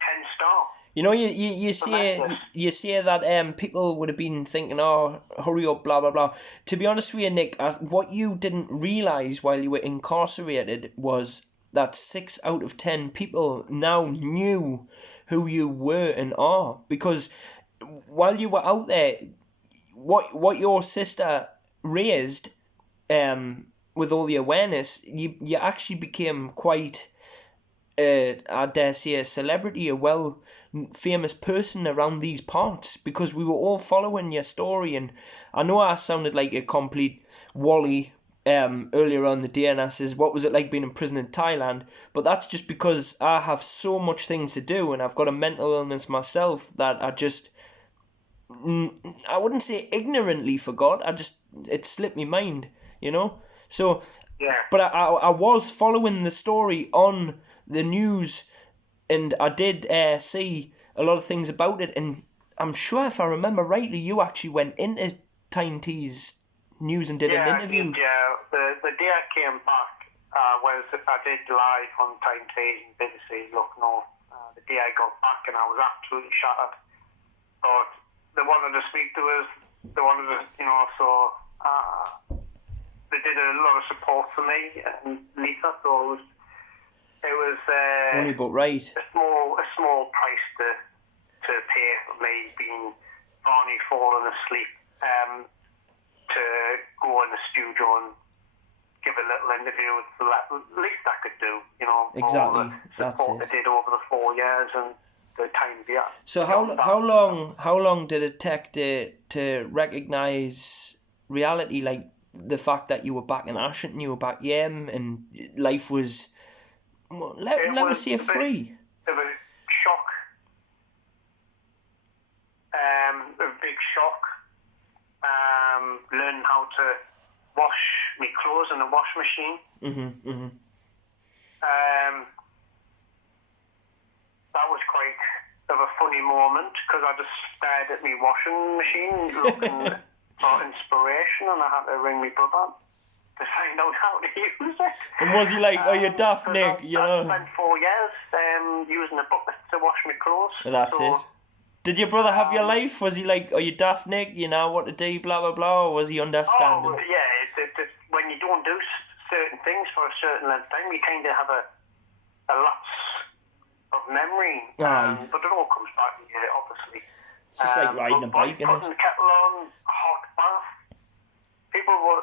10-star. You know, you say that people would have been thinking, "Oh, hurry up, blah blah blah." To be honest with you, Nick, what you didn't realise while you were incarcerated was that 6 out of 10 people now knew who you were and are, because while you were out there, what your sister raised, with all the awareness, you actually became quite, I dare say, a celebrity, a famous person around these parts, because we were all following your story. And I know I sounded like a complete Wally earlier on the day, and I says, what was it like being in prison in Thailand? But that's just because I have so much things to do, and I've got a mental illness myself that I wouldn't say ignorantly forgot. It slipped my mind, you know. So, Yeah. but I was following the story on the news, and I did see a lot of things about it. And I'm sure, if I remember rightly, you actually went into Tyne T's news and did an interview. The day I came back, I did live on Tyne T's in BBC, Look North. The day I got back, and I was absolutely shattered. But they wanted to speak to us. They wanted to, so they did a lot of support for me and Lisa. So it was only but right. a small price to pay for me being Barney falling asleep to go in the studio and give a little interview. It's the least I could do, Exactly. all the support they did over the 4 years and the time they had. So how long did it take to recognise reality, like the fact that you were back in Ashington, you were back and life was, let us say, free? It was shock. A big shock. Learning how to wash my clothes in a wash machine. That was quite of a funny moment because I just stared at my washing machine looking for inspiration, and I had to ring my brother to find out how to use it. And was he like, "Oh, you're daft, Nick"? I spent 4 years using a bucket to wash my clothes. That's it. Did your brother have your life? Was he like, "Oh, you daft, Nick, you know what to do, blah blah blah," or was he understanding? Oh yeah, it's when you don't do certain things for a certain length of time, you kind of have a lapse of memory. But it all comes back to you, obviously. It's just like riding a bike, isn't putting the kettle on, a hot bath. People were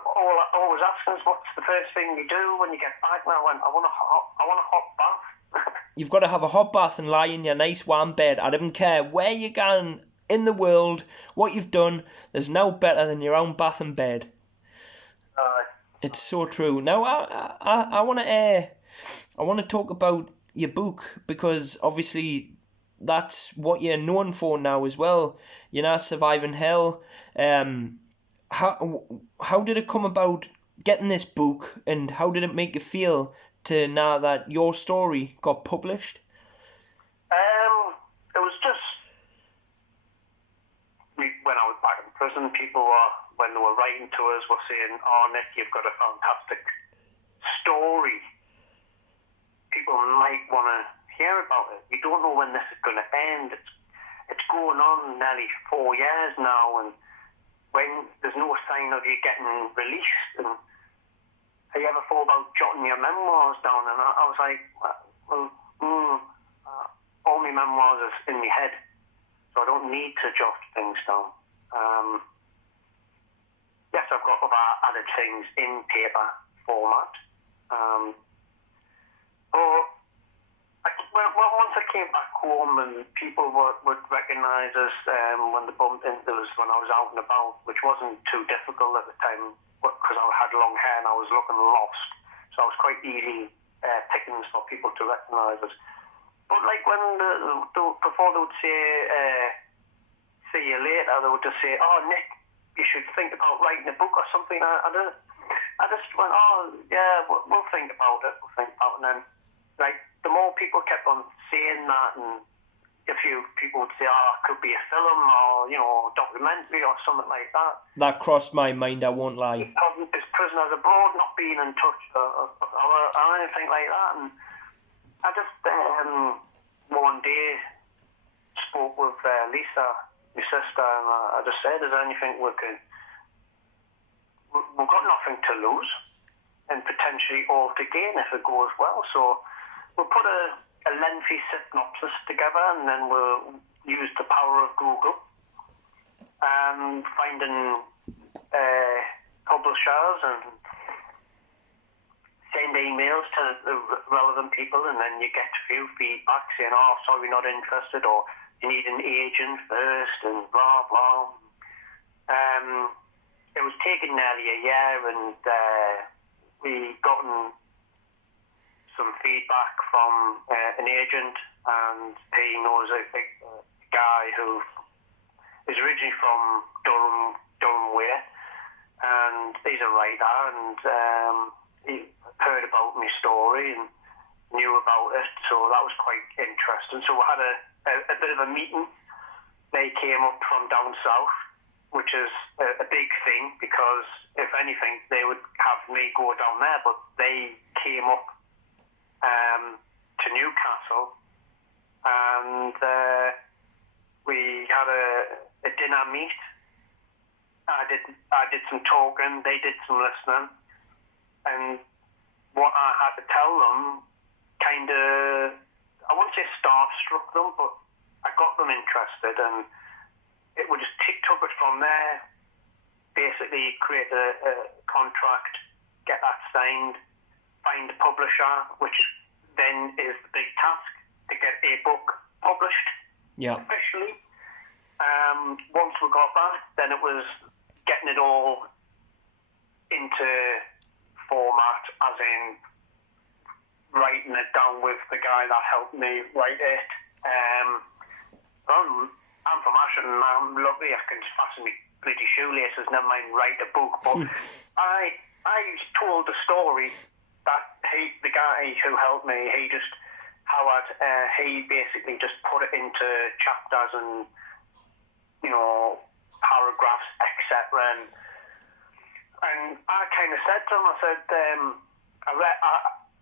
always asking us, "What's the first thing you do when you get back?" And I went, "I want a hot bath." You've got to have a hot bath and lie in your nice warm bed. I don't care where you're going in the world, what you've done. There's no better than your own bath and bed. It's so true. Now I want to talk about your book, because obviously that's what you're known for now as well. Surviving hell. How did it come about getting this book, and how did it make you feel to now that your story got published? It was just when I was back in prison, people when they were writing to us, were saying, "Oh, Nick, you've got a fantastic story. People might want to hear about it. We don't know when this is going to end. It's going on nearly 4 years now, and when there's no sign of you getting released, and have you ever thought about jotting your memoirs down?" And I was like, all my memoirs is in my head, so I don't need to jot things down. Yes, I've got other added things in paper format. But once I came back home, and people would recognise us when they bumped into us when I was out and about, which wasn't too difficult at the time, because I had long hair and I was looking lost, so I was quite easy pickings for people to recognise us. But like when before they would say "see you later," they would just say, "Oh, Nick, you should think about writing a book or something." I just went, "Oh yeah, we'll think about it. We'll think about it." And then, like, the more people kept on saying that, and a few people would say, "Oh, it could be a film or documentary or something like that." That crossed my mind, I won't lie. Is prisoners abroad not being in touch or anything like that? And I just one day spoke with Lisa, my sister, and I just said, "Is there anything we've got nothing to lose, and potentially all to gain if it goes well. So we'll put a lengthy synopsis together, and then we'll use the power of Google and finding publishers and send emails to the relevant people, and then you get a few feedback saying, 'Oh, sorry, not interested,' or 'You need an agent first,' and blah, blah. It was taking nearly a year, and we gotten some feedback from an agent, and he knows a guy who is originally from Durham way, and he's a writer, and he heard about my story and knew about it, so that was quite interesting. So we had a bit of a meeting. They came up from down south, which is a big thing, because if anything, they would have me go down there, but they came up to Newcastle, and we had a dinner meet. I did some talking, they did some listening, and what I had to tell them kind of, I wouldn't say starstruck them, but I got them interested, and it would just took it from there. Basically, create a contract, get that signed, find a publisher, which then is the big task, to get a book published officially. Once we got that, then it was getting it all into format, as in writing it down with the guy that helped me write it. I'm from Ashton, and I'm lucky I can fasten my bloody shoelaces, never mind write a book. But I told the story that the guy who helped me, Howard, he basically just put it into chapters and, paragraphs, etc. And I kind of said to him, I said,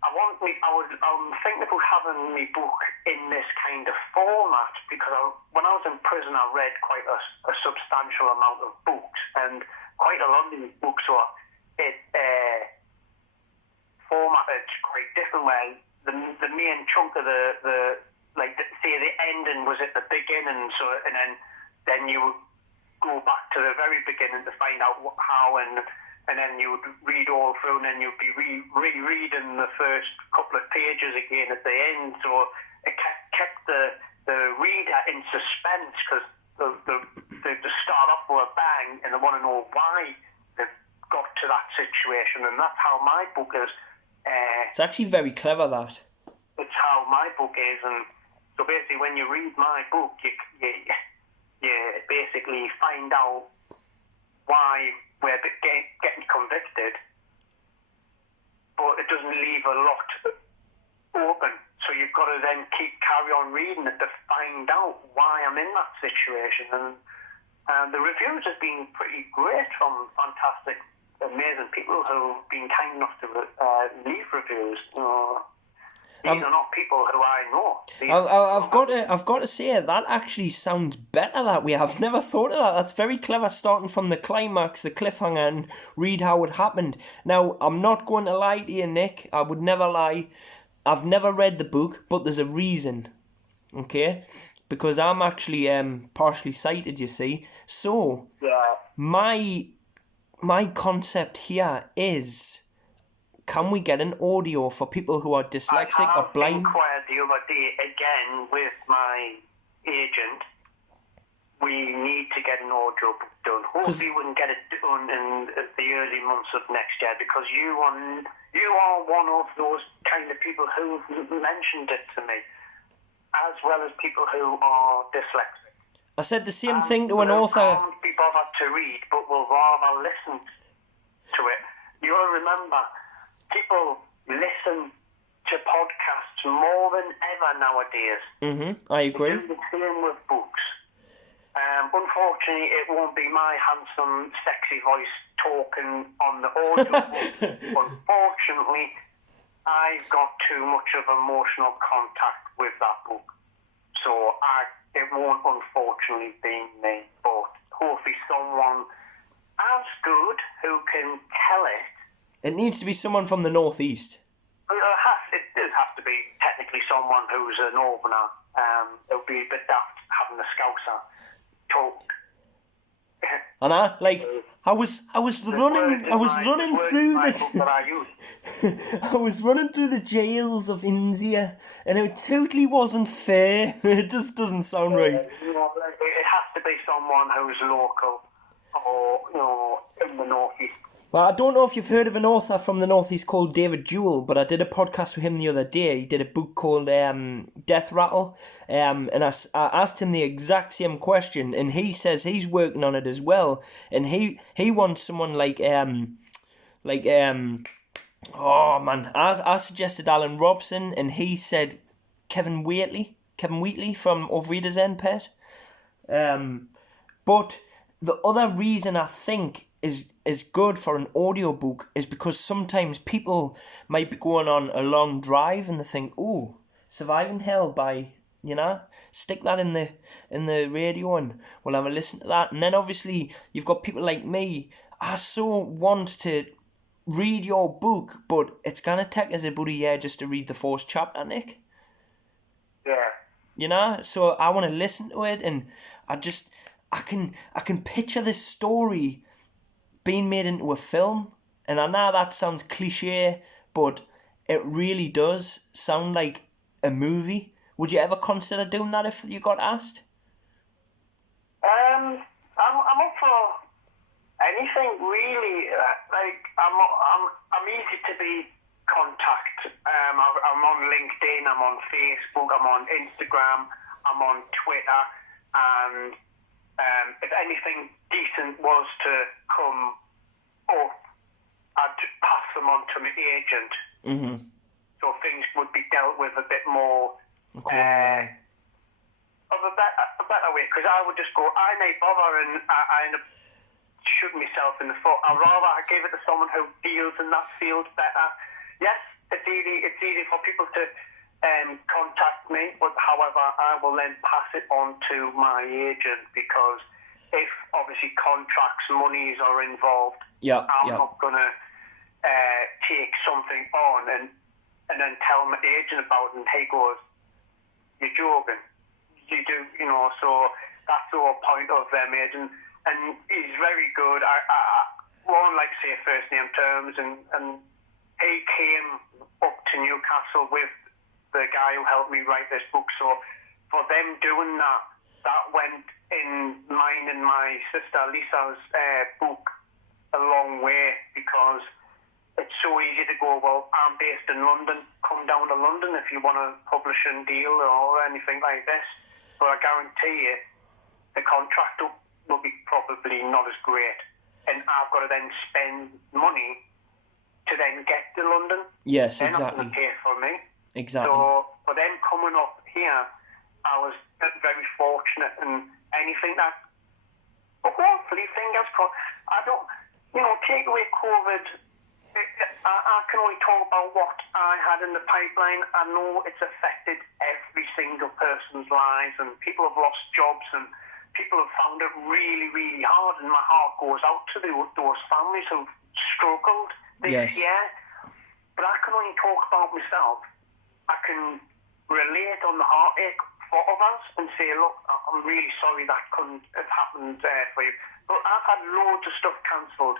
I'm thinking about having my book in this kind of format, because when I was in prison, I read quite a substantial amount of books, and quite a lot of these books were formatted quite different. Where the main chunk of the ending was at the beginning, and then you would go back to the very beginning to find out how, and then you would read all through, and then you'd be rereading the first couple of pages again at the end. So it kept the reader in suspense, because they just start off with a bang, and they want to know why they got to that situation, and that's how my book is. It's actually very clever, that. It's how my book is, and so basically when you read my book, you basically find out why we're getting convicted, but it doesn't leave a lot open. So you've got to then carry on reading it to find out why I'm in that situation. And the reviews have been pretty great from fantastic, amazing people who've been kind enough to leave reviews. These are not people who I know. I've got to say, that actually sounds better that way. I've never thought of that. That's very clever, starting from the climax, the cliffhanger, and read how it happened. Now, I'm not going to lie to you, Nick. I would never lie. I've never read the book, but there's a reason, okay? Because I'm actually partially sighted, you see. So, my concept here is, can we get an audio for people who are dyslexic or blind? I inquired the other day again with my agent. We need to get an audio book done. Hopefully we can get it done in the early months of next year, because you are one of those kind of people who mentioned it to me, as well as people who are dyslexic. I said the same thing to an author. Can't be bothered to read, but will rather listen to it. You got to remember, people listen to podcasts more than ever nowadays. I agree. They do the same with books. Unfortunately, it won't be my handsome, sexy voice talking on the audio book. Unfortunately, I've got too much of emotional contact with that book. So it won't, unfortunately, be me. But hopefully someone as good who can tell it. It needs to be someone from the northeast. It does have to be technically someone who's a northerner. It would be a bit daft having a Scouser talk. And I was running through the jails of India, and it totally wasn't fair. It just doesn't sound right. It has to be someone who's local, or in the northeast. Well, I don't know if you've heard of an author from the Northeast called David Jewell, but I did a podcast with him the other day. He did a book called Death Rattle, and I asked him the exact same question, and he says he's working on it as well, and he wants someone like oh man, I suggested Alan Robson, and he said Kevin Wheatley from Ovrida's End Pet. But the other reason I think is good for an audiobook is because sometimes people might be going on a long drive and they think, "Oh, Surviving Hell by," stick that in the radio and we'll have a listen to that. And then obviously you've got people like me. I so want to read your book, but it's gonna take us about a year just to read the first chapter, Nick. Yeah. So I want to listen to it, and I can picture this story being made into a film, and I know that sounds cliche, but it really does sound like a movie. Would you ever consider doing that if you got asked? I'm up for anything really. I'm easy to be contact. I'm on LinkedIn, I'm on Facebook, I'm on Instagram, I'm on Twitter, and if anything decent was to come up, I'd pass them on to my agent. Mm-hmm. So things would be dealt with a bit more of a better way. Because I would just go, I may bother, and I end up shooting myself in the foot. I'd rather I give it to someone who deals in that field better. Yes, it's easy for people to contact me, but however, I will then pass it on to my agent, because if obviously contracts, monies are involved, I'm not going to take something on and then tell my agent about it, and he goes, "You're joking. You do, so that's the whole point of them agent." And he's very good. I won't like say first name terms, and he came up to Newcastle with the guy who helped me write this book. So for them doing that went in mine and my sister Lisa's book a long way, because it's so easy to go, well, I'm based in London, come down to London if you want a publishing deal or anything like this. But I guarantee you the contract will be probably not as great, and I've got to then spend money to then get to London. Yes, They're exactly. not going to pay for me. Exactly. So for them coming up here, I was very fortunate, and anything that, but hopefully, fingers crossed, I don't, take away COVID, I can only talk about what I had in the pipeline. I know it's affected every single person's lives, and people have lost jobs, and people have found it really, really hard, and my heart goes out to those families who've struggled this year. But I can only talk about myself. I can relate on the heartache for others and say, look, I'm really sorry that couldn't have happened for you. But I've had loads of stuff cancelled.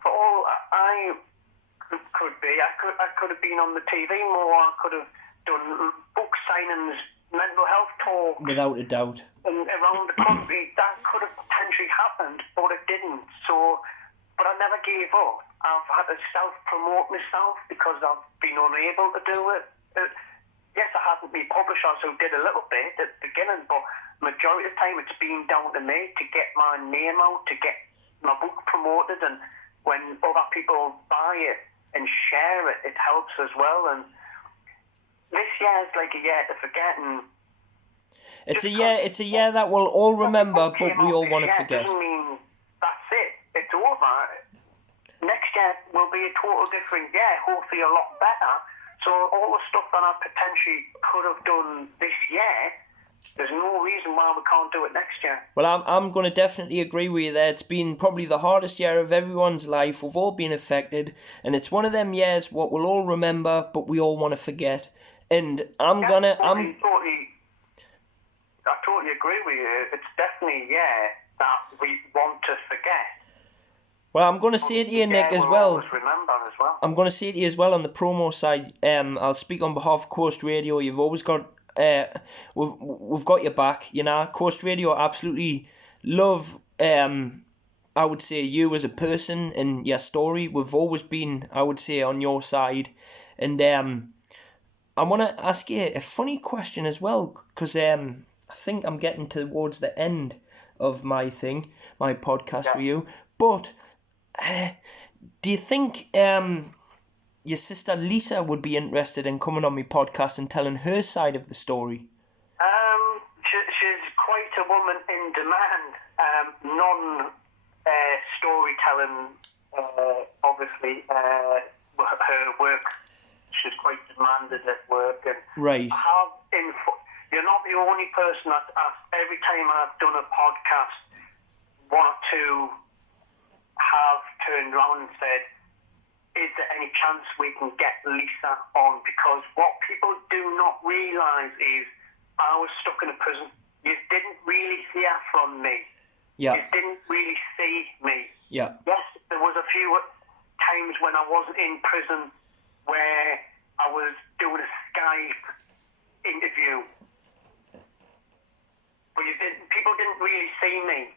For all I could be, I could have been on the TV more. I could have done book signings, mental health talks. Without a doubt. And around the country, that could have potentially happened, but it didn't. So, but I never gave up. I've had to self-promote myself because I've been unable to do it. Yes, I haven't been publishers who did a little bit at the beginning, but majority of the time it's been down to me to get my name out, to get my book promoted, and when other people buy it and share it, it helps as well. And this year is like a year to forget, and it's a year that we'll all remember, but we all want to forget. Doesn't mean that's it. It's over. Next year will be a total different year, hopefully a lot better. So all the stuff that I potentially could have done this year, there's no reason why we can't do it next year. Well, I'm going to definitely agree with you there. It's been probably the hardest year of everyone's life. We've all been affected, and it's one of them years what we'll all remember, but we all want to forget. And I totally agree with you. It's definitely that we want to forget. Well, I'm going to say it to you, Nick, as well. Remember as well. I'm going to say it to you as well on the promo side. I'll speak on behalf of Coast Radio. You've always got, we've got your back. Coast Radio absolutely love I would say you as a person and your story, we've always been, I would say, on your side. And I want to ask you a funny question as well, because I think I'm getting towards the end of my podcast with you. But do you think your sister Lisa would be interested in coming on my podcast and telling her side of the story? She's quite a woman in demand. Storytelling, obviously, her work, she's quite demanded at work. And right. You're not the only person that every time I've done a podcast, one or two have turned around and said, is there any chance we can get Lisa on? Because what people do not realise is I was stuck in a prison. You didn't really hear from me. Yeah. You didn't really see me. Yeah. Yes, there was a few times when I wasn't in prison where I was doing a Skype interview. But people didn't really see me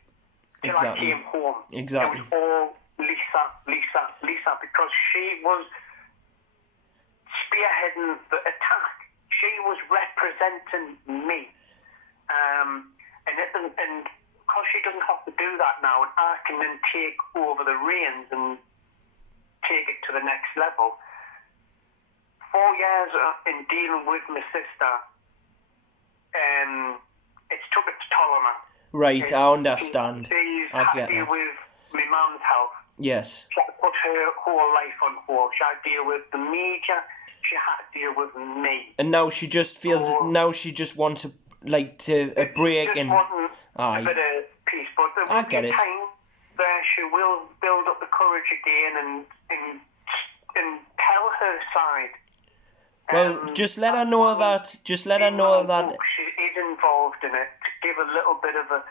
till I came home. Exactly. It was all Lisa, because she was spearheading the attack. She was representing me. And because she doesn't have to do that now, and I can then take over the reins and take it to the next level. 4 years in dealing with my sister, it's took its toll on her. Right, I understand. She's I get happy it. with my mum's health. Yes. She had to put her whole life on hold. She had to deal with the media. She had to deal with me. And now she just feels. Now she just wants a break and. A bit of peace, but there will be a time where she will build up the courage again and tell her side. Well, just let her know that. Just let her know that she is involved in it to give a little bit of a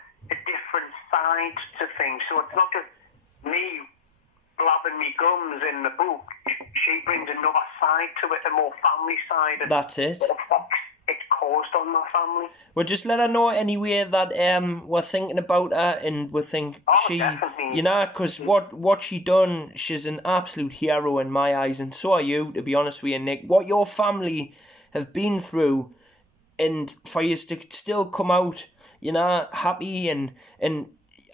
different side to things. So it's not just me blabbing me gums in the book. She brings another side to it, a more family side. That's it. It's caused on my family. Well, just let her know anyway that we're thinking about her and we think definitely. you know, because what she done, she's an absolute hero in my eyes, and so are you, to be honest with you, Nick. What your family have been through, and for you to still come out, you know, happy and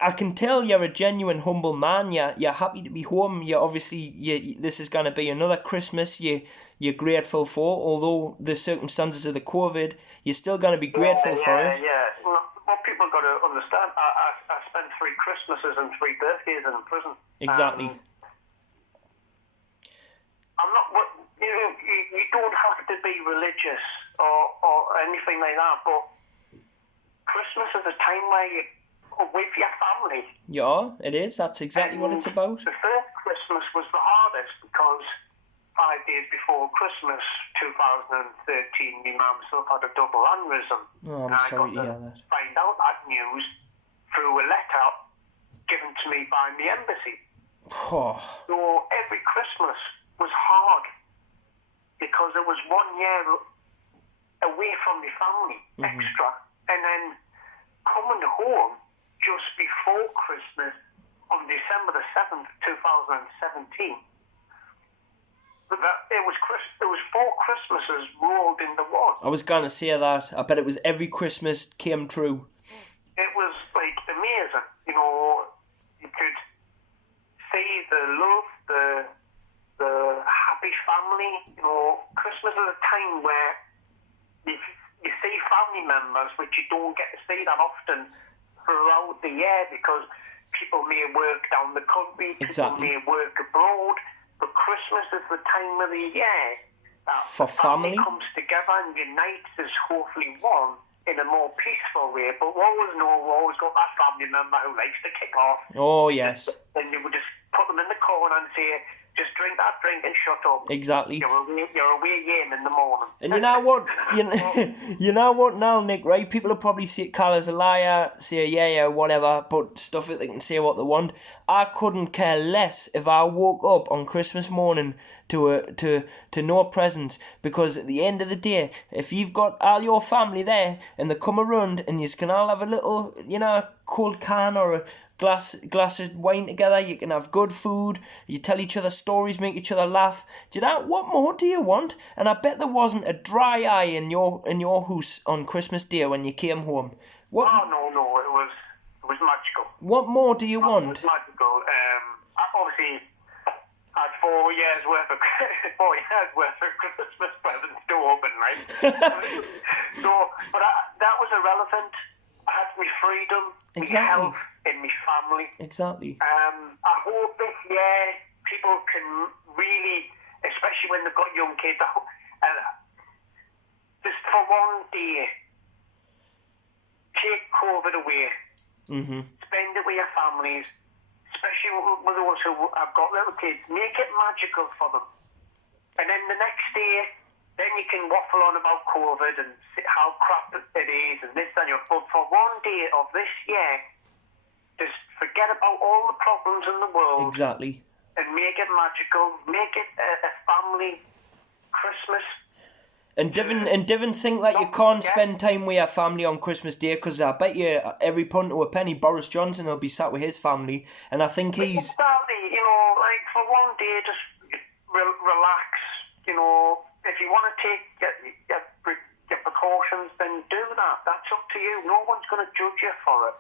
I can tell you're a genuine humble man. You're happy to be home. You're obviously this is gonna be another Christmas. You're grateful for, although the circumstances of the COVID, you're still gonna be grateful for it. Yeah. What people got to understand, I spent 3 Christmases and 3 birthdays in prison. Exactly. I'm not. You don't have to be religious or anything like that, but Christmas is a time where you with your family. Yeah, it is. That's exactly what it's about. The first Christmas was the hardest because 5 days before Christmas 2013, my mum still had a double aneurysm. Oh, I'm sorry to hear that. Find out that news through a letter given to me by the embassy. Oh. So every Christmas was hard because it was 1 year away from my family extra, and then coming home just before Christmas on December the 7th, 2017. But it was 4 Christmases rolled into one. I was going to say that. I bet it was every Christmas came true. It was like amazing. You know, you could see the love, the happy family. You know, Christmas is a time where you see family members, which you don't get to see that often throughout the year because people may work down the country, people may work abroad, but Christmas is the time of the year that for family comes together and unites as hopefully one in a more peaceful way. But we always got that family member who likes to kick off. Oh, yes. And you would just put them in the corner and say, just drink that drink and shut up. Exactly. You're away game in the morning. And you know what? You know what now, Nick, right? People will probably see Carl as a liar, say yeah, whatever, but stuff it, they can say what they want. I couldn't care less if I woke up on Christmas morning to no presents, because at the end of the day, if you've got all your family there and they come around and you can all have a little, cold can or a glass of wine together, you can have good food, you tell each other stories, make each other laugh. Do you know what more do you want? And I bet there wasn't a dry eye in your house on Christmas Day when you came home. What? Oh no, it was magical. What more do you want? It was magical. Obviously, I had 4 years worth of 4 years worth of Christmas presents to open, right? That was irrelevant. I had my freedom, my health, and my family. Exactly. I hope this year people can really, especially when they've got young kids, just for one day, take COVID away. Mm-hmm. Spend it with your families, especially with those who have got little kids. Make it magical for them. And then the next day, then you can waffle on about COVID and how crap it is and this and that. But for one day of this year, just forget about all the problems in the world. Exactly. And make it magical. Make it a family Christmas. And Divin think that you can't spend time with your family on Christmas Day, because I bet you every punt to a penny Boris Johnson will be sat with his family, and I think he's... Exactly, like for one day, just relax, if you want to take your precautions, then do that. That's up to you. No one's going to judge you for it.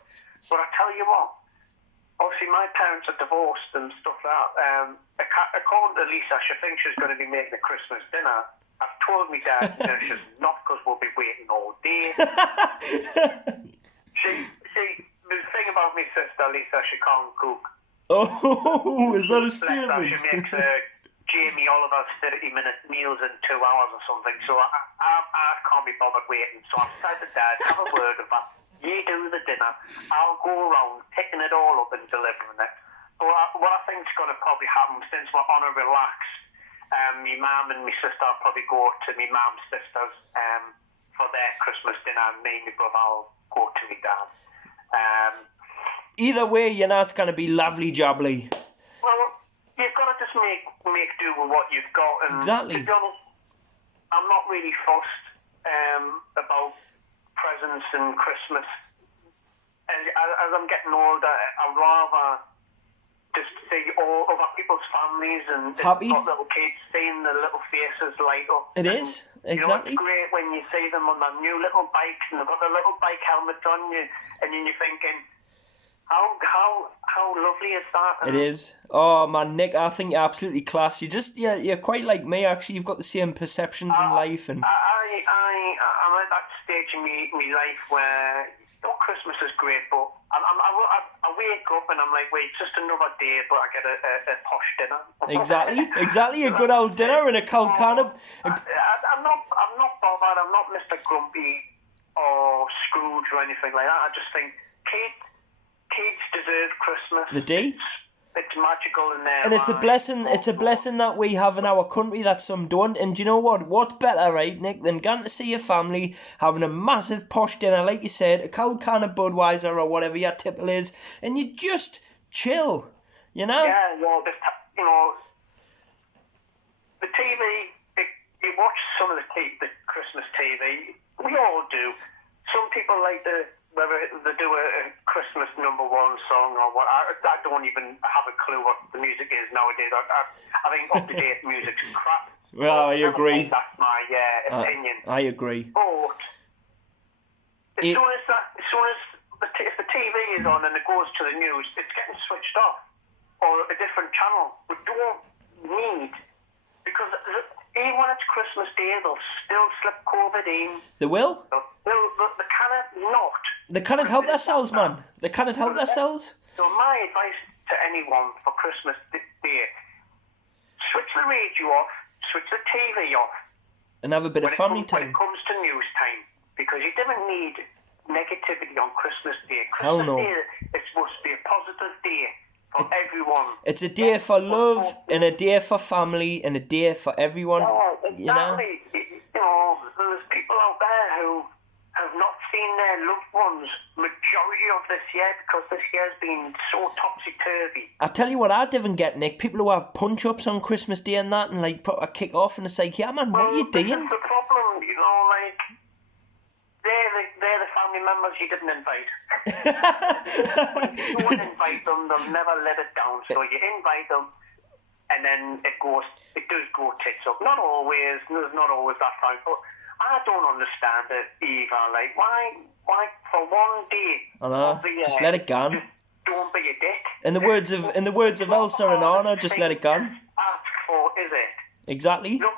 But I tell you what, obviously my parents are divorced and stuff like that. According to Lisa, she thinks she's going to be making a Christmas dinner. I've told me dad she's not, because we'll be waiting all day. The thing about my sister, Lisa, she can't cook. Oh, is that a statement? She makes Jamie Oliver's 30-minute meals in 2 hours or something, so I can't be bothered waiting. So I've said to dad, have a word of that. You do the dinner, I'll go around picking it all up and delivering it. But what I think is going to probably happen, since we're on a relax, my mum and my sister will probably go to my mum's sisters for their Christmas dinner, and me and my brother will go to my dad. Either way, it's going to be lovely jubbly. Well, you've got to just make do with what you've got. And exactly. To be honest, I'm not really fussed about presents and Christmas. As I'm getting older, I'd rather just see all other people's families and happy little kids, seeing the little faces light up. It is, exactly. It's great when you see them on their new little bikes and they've got their little bike helmets on you, and then you're thinking, how lovely is that? It is. Oh man, Nick, I think you're absolutely class. You're quite like me actually. You've got the same perceptions in life, and I'm at that stage in my life where Christmas is great, but I wake up and I'm like, wait, it's just another day, but I get a posh dinner. Exactly, a good old dinner and a cold can of... I'm not bothered. I'm not Mr. Grumpy or Scrooge or anything like that. I just think kids deserve Christmas. They do. It's magical in there. And it's a blessing. It's a blessing that we have in our country that some don't. And do you know what? What's better, right, Nick, than going to see your family, having a massive posh dinner, like you said, a cold can of Budweiser or whatever your tipple is, and you just chill, Yeah, well, the TV. You watch some of the Christmas TV. We all do. Some people like whether they do a Christmas #1 song or what. I don't even have a clue what the music is nowadays. I think up-to-date music's crap. Well, I agree. That's my opinion. I agree. But as soon as if the TV is on and it goes to the news, it's getting switched off or a different channel. We don't need, because even when it's Christmas Day, they'll still slip COVID in. They will? They cannot not. They cannot help themselves, man. They cannot help themselves. So my advice to anyone for Christmas Day, switch the radio off, switch the TV off. And have a bit of family time. When it comes to news time. Because you don't need negativity on Christmas Day. Hell no. Day is supposed to be a positive day for everyone. It's a day for love, and a day for family, and a day for everyone. Oh, exactly. There's people out there who have not seen their loved ones mature majority of this year, because this year's been so topsy-turvy. I tell you what I didn't get, Nick. People who have punch-ups on Christmas Day and that, and like put a kick off, and it's like, yeah, man, what are you doing? This is the problem, you know, like, they're the family members you didn't invite. When you don't invite them, they'll never let it down. So you invite them, and then it does go tits up. Not always, there's not always that time, but I don't understand it either. Like, why for one day of the year, just let it go. Just don't be a dick. In the words of Elsa and Anna, just let it go. Ask for, is it? Exactly. Look,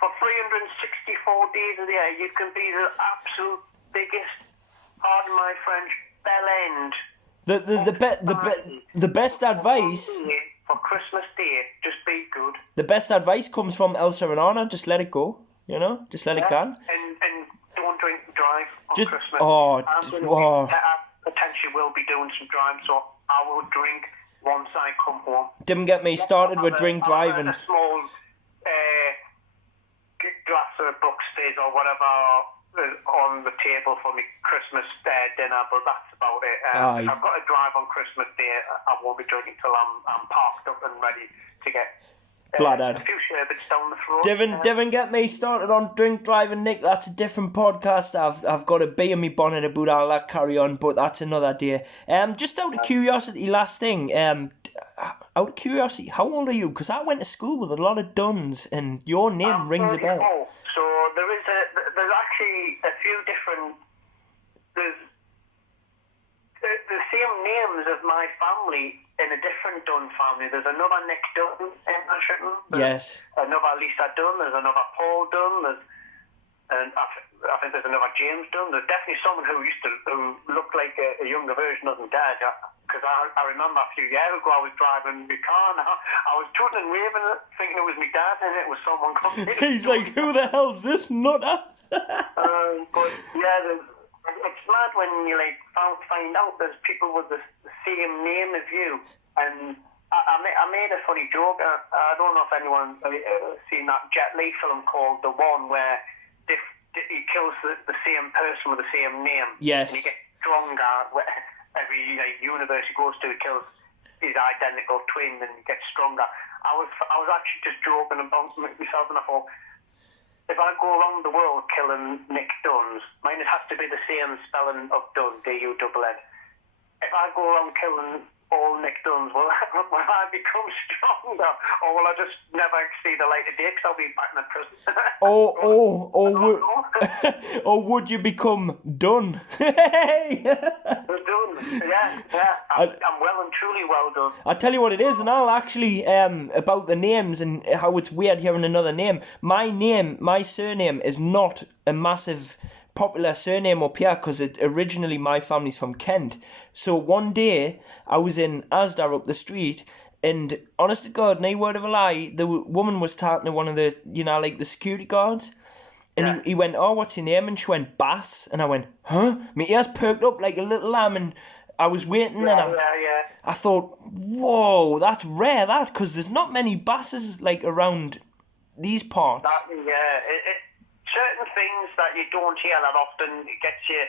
for 364 days of the year, you can be the absolute biggest, pardon my French, bell end. The best advice for Christmas Day, just be good. The best advice comes from Elsa and Anna. Just let it go. You know, just let it go. And don't drink and drive on Christmas. I potentially will be doing some driving, so I will drink once I come home. Didn't get me started with drink driving. A small glass of Buxted or whatever on the table for me Christmas dinner, but that's about it. If I've got to drive on Christmas Day, I won't be drinking till I'm parked up and ready to get Bladdered. a few sherbets down the throat. Didn't get me started on drink driving, Nick. That's a different podcast. I've got a bee in me bonnet about all that carry on, but that's another day. Just out of curiosity, last thing. Out of curiosity, how old are you? Because I went to school with a lot of Dunns, and your name rings a bell. So there's actually a few different. There's the same names as my family in a different Dunn family. There's another Nick Dunn in Ashton. Yes. Another Lisa Dunn. There's another Paul Dunn. And I think there's another James Dunn. There's definitely someone who looked like a younger version of my dad. Because I remember a few years ago I was driving my car and I was tooting and waving it, thinking it was my dad, and it was someone coming. He's like, who the hell's this nutter? But yeah, it's mad when you like find out there's people with the same name as you. And I made a funny joke. I don't know if anyone's seen that Jet Li film called The One, where he kills the same person with the same name. Yes. And he gets stronger every universe he goes to. He kills his identical twin and he gets stronger. I was actually just joking about myself, and I thought, if I go around the world killing Nick Dunns, mine it has to be the same spelling of Dunn, D-U-N-N. If I go around killing all Nick Dunns, will I become stronger, or will I just never see the light of day because I'll be back in the prison? Or would you become Dunn? Done. Yeah. I'm well and truly well done. I'll tell you what it is, and I'll actually, about the names and how it's weird hearing another name. My surname is not a massive popular surname up here, because originally my family's from Kent. So one day I was in Asda up the street, and honest to God, no word of a lie, the woman was talking to one of the, the security guards, and he went, "Oh, what's your name?" And she went, "Bass." And I went, "Huh?" My ears perked up like a little lamb, and I was waiting, and I thought, whoa, that's rare, that, because there's not many Basses like around these parts. Certain things that you don't hear that often, it gets you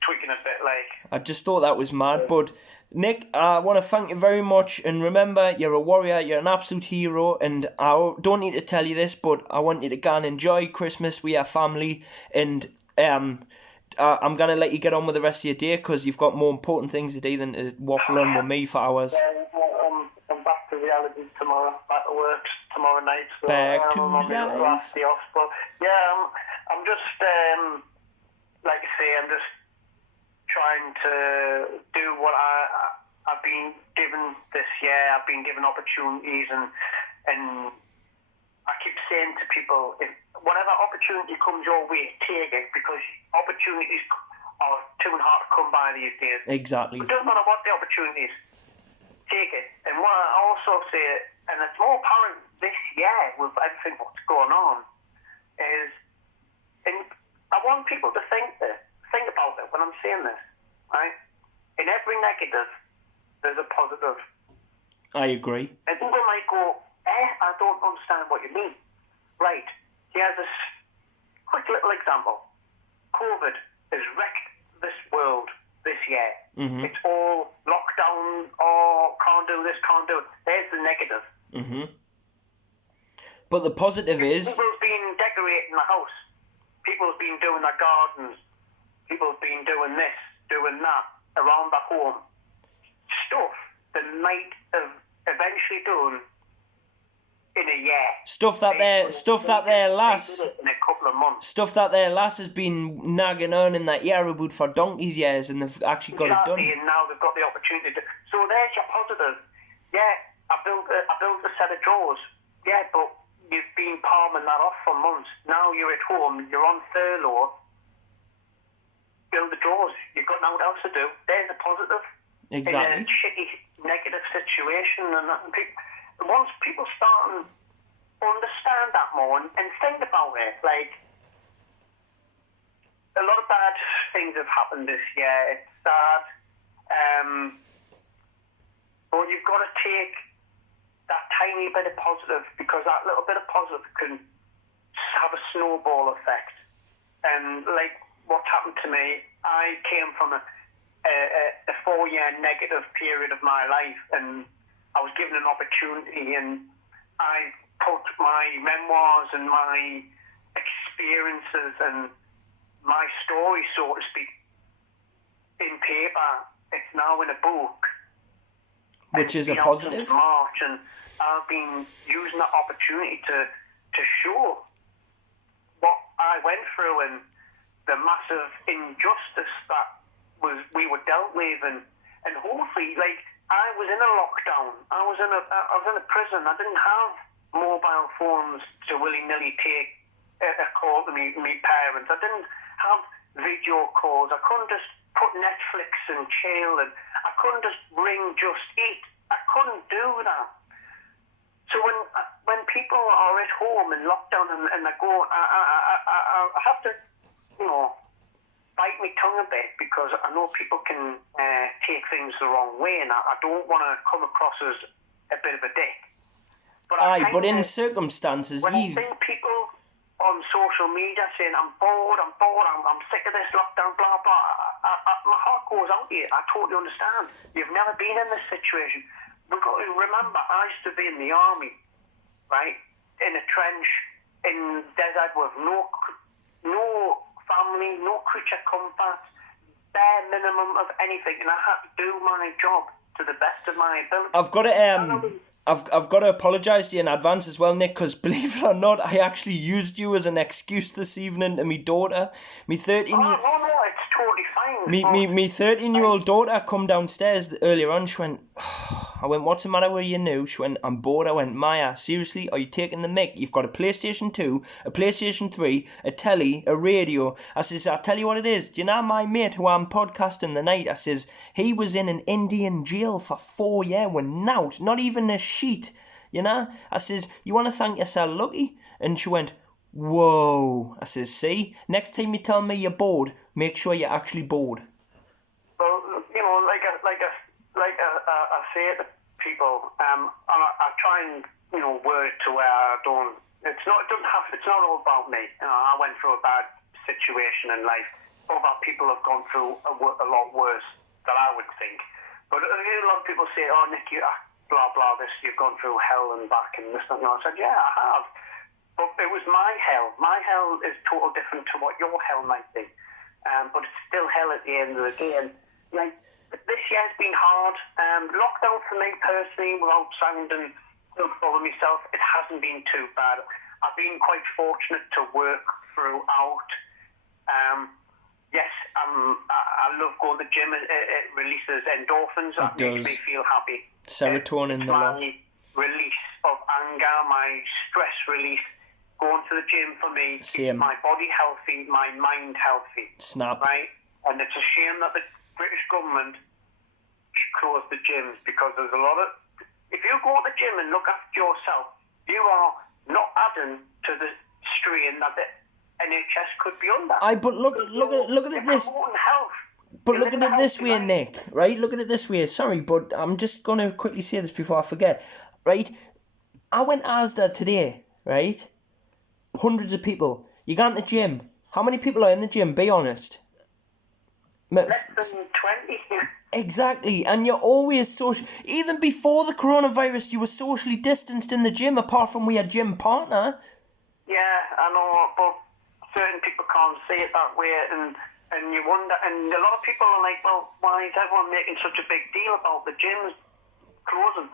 tweaking a bit, like. I just thought that was mad, but Nick, I want to thank you very much, and remember, you're a warrior, you're an absolute hero, and I don't need to tell you this, but I want you to go and enjoy Christmas with your family, and I'm going to let you get on with the rest of your day, because you've got more important things to do than to waffle on with me for hours. I'm back to reality tomorrow, back to work tomorrow night, so back to life. But yeah, I'm just, like I say, I'm just trying to do what I've been given this year. I've been given opportunities, and I keep saying to people, if whatever opportunity comes your way, take it, because opportunities are too hard to come by these days. Exactly. It doesn't matter what the opportunity is, take it. And what I also say, and it's more apparent this year with everything what's going on, is, and I want people to think about it when I'm saying this, right? In every negative, there's a positive. I agree. And people might go, I don't understand what you mean. Right, here's this quick little example. COVID has wrecked this world this year. Mm-hmm. It's all lockdown, or can't do this, can't do it. There's the negative. Mm-hmm. But the positive is... People's been decorating the house. People's been doing their gardens. People's been doing this, doing that, around the home. Stuff that might have eventually done in a year. Stuff that their lass... In a couple of months. Stuff that their lass has been nagging on in that year about for donkey's years, and they've actually got it done. And now they've got the opportunity to... So there's your positive. Yeah, I built a set of drawers. Yeah, but you've been palming that off for months. Now you're at home, you're on furlough. Build the drawers. You've got nothing else to do. There's a positive. Exactly. In a shitty, negative situation. And once people start to understand that more and think about it, like, a lot of bad things have happened this year. It's sad. But you've got to take that tiny bit of positive, because that little bit of positive can have a snowball effect. And like what's happened to me, I came from a 4-year negative period of my life, and I was given an opportunity, and I put my memoirs and my experiences and my story, so to speak, in paper. It's now in a book. Which is a out positive. since March, and I've been using that opportunity to show what I went through and the massive injustice that we were dealt with, and hopefully, like, I was in a lockdown. I was in a prison. I didn't have mobile phones to willy-nilly take a call to me parents. I didn't have video calls. I couldn't just put Netflix and chill, and I couldn't just ring Just Eat. I couldn't do that. So when people are at home in lockdown and they go, I have to, bite my tongue a bit, because I know people can take things the wrong way, and I don't want to come across as a bit of a dick. But in circumstances, when I think people on social media saying, I'm bored, I'm sick of this lockdown, blah, blah, my heart goes out to you. I totally understand. You've never been in this situation. We've got to remember, I used to be in the army, right, in a trench in desert with no family, no creature comforts, bare minimum of anything, and I had to do my job to the best of my ability. I've got to apologise to you in advance as well, Nick, because believe it or not, I actually used you as an excuse this evening to my daughter. No, it's totally fine. Me 13-year-old daughter come downstairs earlier on. She went, I went, what's the matter with you now? She went, I'm bored. I went, Maya, seriously, are you taking the mick? You've got a PlayStation 2, a PlayStation 3, a telly, a radio. I says, I'll tell you what it is. Do you know my mate who I'm podcasting the night? I says, he was in an Indian jail for 4 years with not even a sheet, you know? I says, you want to thank yourself lucky? And she went, whoa. I says, see, next time you tell me you're bored, make sure you're actually bored. Well, I say to people, and I try and word to where I don't. It's not all about me. I went through a bad situation in life. Other people have gone through a lot worse than I would think. But a lot of people say, "Oh, Nick, you blah blah this. You've gone through hell and back and this and that." I said, "Yeah, I have." But it was my hell. My hell is totally different to what your hell might be. But it's still hell at the end of the day. And like, this year's been hard. Lockdown for me personally, without sounding full of myself, it hasn't been too bad. I've been quite fortunate to work throughout. Yes, I love going to the gym. It releases endorphins. That makes me feel happy. Serotonin, the lot. My release of anger, my stress release. Going to the gym for me keeps my body healthy, my mind healthy. Snap. Right? And it's a shame that the British government closed the gyms, because there's a lot of... If you go to the gym and look after yourself, you are not adding to the strain that the NHS could be under. But look at it this... Health. But look at it this way, Nick, right? Look at it this way. Sorry, but I'm just going to quickly say this before I forget. Right? I went Asda today, right? Hundreds of people. You go to the gym. How many people are in the gym? Be honest. Less than 20. Exactly, and you're always social. Even before the coronavirus, you were socially distanced in the gym, apart from we had gym partner. Yeah, I know, but certain people can't see it that way, and you wonder, and a lot of people are like, well, why is everyone making such a big deal about the gyms closing?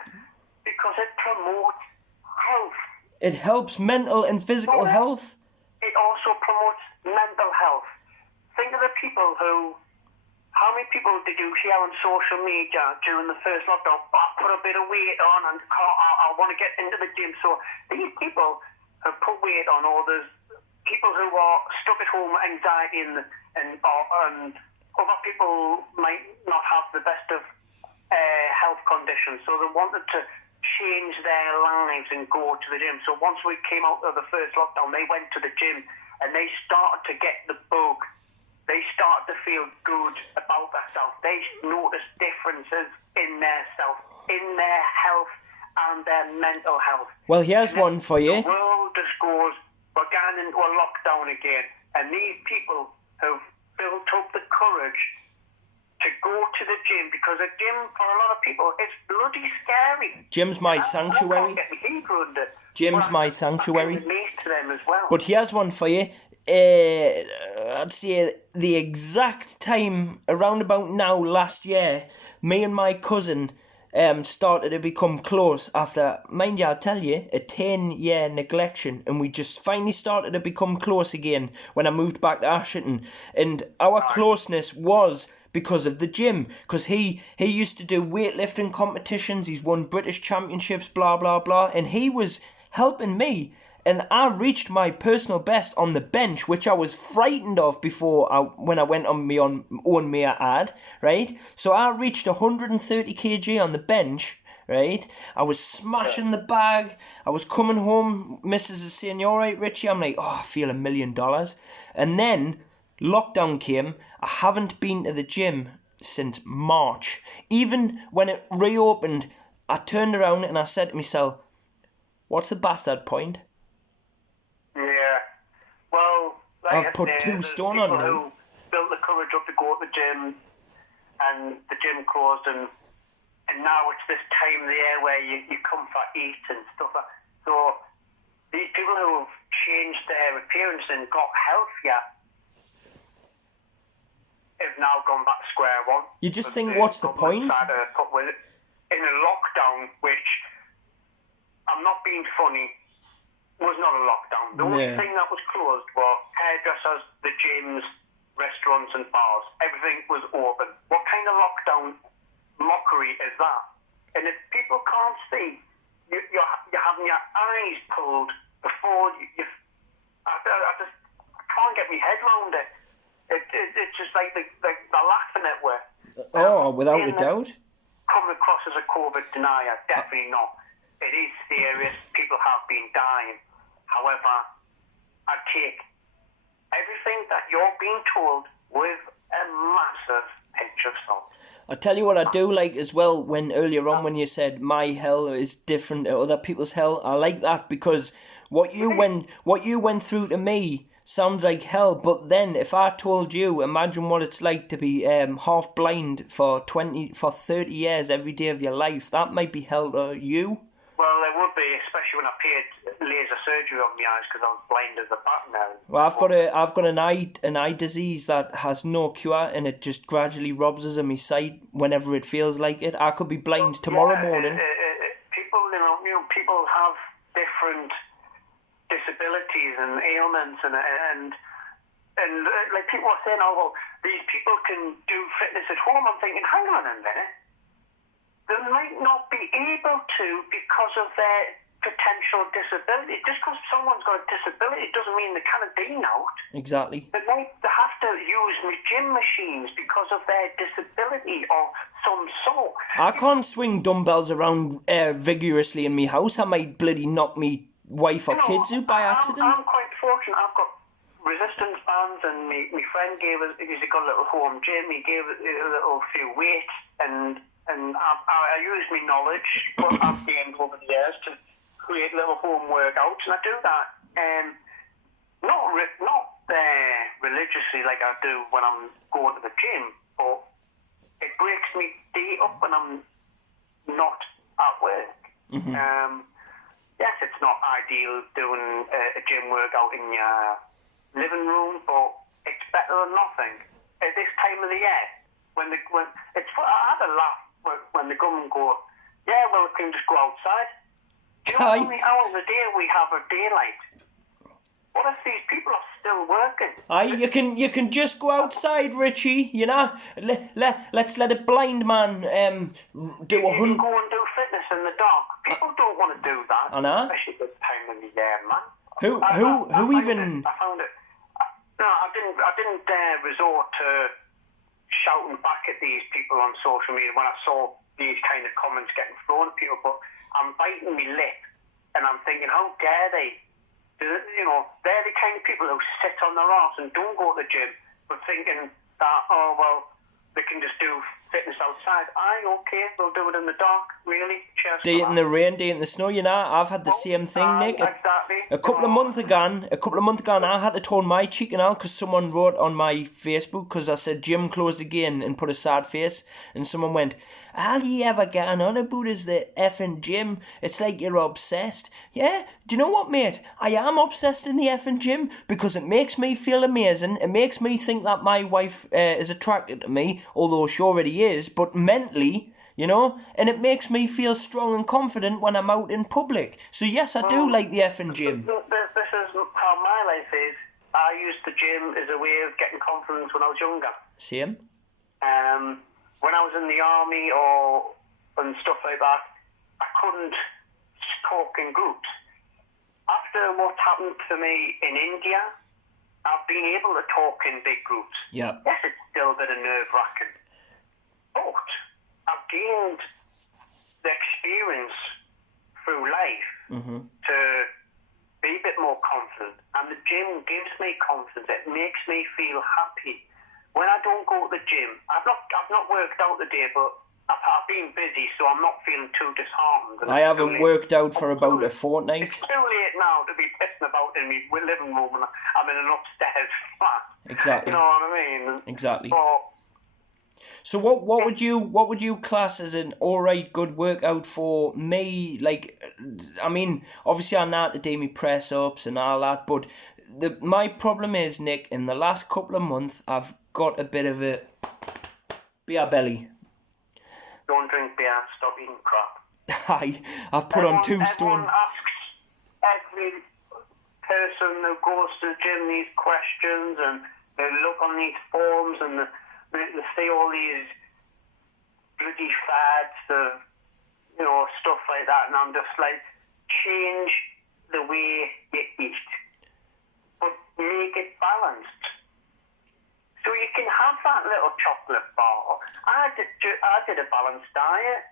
Because it promotes health. It helps mental and physical health. It also promotes mental health. Think of the people who, how many people did you hear on social media during the first lockdown? Oh, I put a bit of weight on and I want to get into the gym. So these people have put weight on, or there's people who are stuck at home with anxiety and other people might not have the best of health conditions. So they wanted to change their lives and go to the gym. So once we came out of the first lockdown, they went to the gym and they started to get the bug. They start to feel good about themselves. They notice differences in their self, in their health and their mental health. Well, here's one for you. The world just goes, we're going into a lockdown again. And these people have built up the courage to go to the gym, because a gym for a lot of people is bloody scary. Gym's my sanctuary. Gym's my sanctuary. To them as well. But here's one for you. I'd say the exact time around about now last year, me and my cousin started to become close after, mind you, I'll tell you, a 10-year neglection, and we just finally started to become close again when I moved back to Ashington. And our closeness was because of the gym, because he used to do weightlifting competitions, he's won British championships, blah blah blah, and he was helping me. And I reached my personal best on the bench, which I was frightened of when I went on my own mere ad, right? So I reached 130 kg on the bench, right? I was smashing the bag. I was coming home. Mrs. is saying, "You all right, Richie?" I'm like, "Oh, I feel $1 million." And then lockdown came. I haven't been to the gym since March. Even when it reopened, I turned around and I said to myself, "What's the bastard point?" Yeah, well, I've put 2 stone on me. Who built the courage up to go to the gym, and the gym closed, and now it's this time of the year where you come for eat and stuff like that. So these people who have changed their appearance and got healthier have now gone back to square one. You just think, what's the point? In a lockdown, which, I'm not being funny, was not a lockdown. The only thing that was closed were hairdressers, the gyms, restaurants and bars. Everything was open. What kind of lockdown mockery is that? And if people can't see, you're having your eyes pulled before I just can't get my head around it. It's just like they're laughing at where. Oh, without a doubt. Come across as a COVID denier, definitely not. It is serious. People have been dying. However, I take everything that you're being told with a massive pinch of salt. I tell you what I do like as well, when earlier on when you said my hell is different to other people's hell, I like that, because what you went through to me sounds like hell, but then if I told you, imagine what it's like to be half blind for 30 years every day of your life, that might be hell to you. Well, it would be, especially when I paid laser surgery on my eyes because I was blind as a bat now. Well, I've got an eye disease that has no cure, and it just gradually robs us of my sight whenever it feels like it. I could be blind tomorrow morning. People have different disabilities and ailments, and like people are saying, "Oh, well, these people can do fitness at home." I'm thinking, hang on a minute. They might not be able to because of their potential disability. Just because someone's got a disability doesn't mean they can't dine out. Exactly. They have to use gym machines because of their disability of some sort. I can't swing dumbbells around vigorously in my house. I might bloody knock me wife or kids out by accident. I'm quite fortunate. I've got resistance bands, and my friend gave us, he's got a little home gym, he gave us a little few weights, and I use my knowledge what I've gained over the years to create little home workouts, and I do that. Not religiously like I do when I'm going to the gym, but it breaks me day up when I'm not at work. Yes, it's not ideal doing a gym workout in your living room, but it's better than nothing. At this time of the year, when I had a laugh when the government go, yeah, well, we can just go outside. Do you know how many hours a day we have of daylight? What if these people are still working? You can just go outside, Richie. You know, let's let a blind man do You can go and do fitness in the dark. People don't want to do that. I know. Especially this time of the year, man. Who even? I found it. No, I didn't resort to shouting back at these people on social media when I saw these kind of comments getting thrown at people. But I'm biting my lip, and I'm thinking, how dare they? You know, they're the kind of people who sit on their arse and don't go to the gym, but thinking that, oh, well, they can just do fitness outside. Aye, okay, they'll do it in the dark, really. Cheers. Day it in the rain, day it in the snow, you know. I've had the same thing, Nick. Exactly. A couple of months ago, I had to turn my cheek out because someone wrote on my Facebook because I said gym closed again and put a sad face, and someone went, all you ever getting on about is the effing gym. It's like you're obsessed. Yeah, do you know what, mate? I am obsessed in the effing gym because it makes me feel amazing. It makes me think that my wife is attracted to me, although she already is, but mentally, you know, and it makes me feel strong and confident when I'm out in public. So yes, I do like the effing gym. This is how my life is. I used the gym as a way of getting confidence when I was younger. Same. When I was in the army and stuff like that, I couldn't talk in groups. After what happened to me in India, I've been able to talk in big groups. Yeah. Yes, it's still a bit of nerve-wracking, but I've gained the experience through life to be a bit more confident, and the gym gives me confidence. It makes me feel happy. When I don't go to the gym, I've not worked out today, but I've been busy, so I'm not feeling too disheartened. I haven't worked out for about a fortnight. It's too late now to be pissing about in my living room, and I'm in an upstairs flat. Exactly. You know what I mean? Exactly. But, so what would you class as an alright good workout for me? Like, I mean, obviously I know how to do my press ups and all that, but my problem is, Nick, in the last couple of months I've got a bit of a beer belly. Don't drink beer, stop eating crap. I've put on 2 stone. Everyone asks every person who goes to the gym these questions, and they look on these forums and they see all these bloody fads of, you know, stuff like that, and I'm just like, change the way you eat, but make it balanced. So you can have that little chocolate bar. I did a balanced diet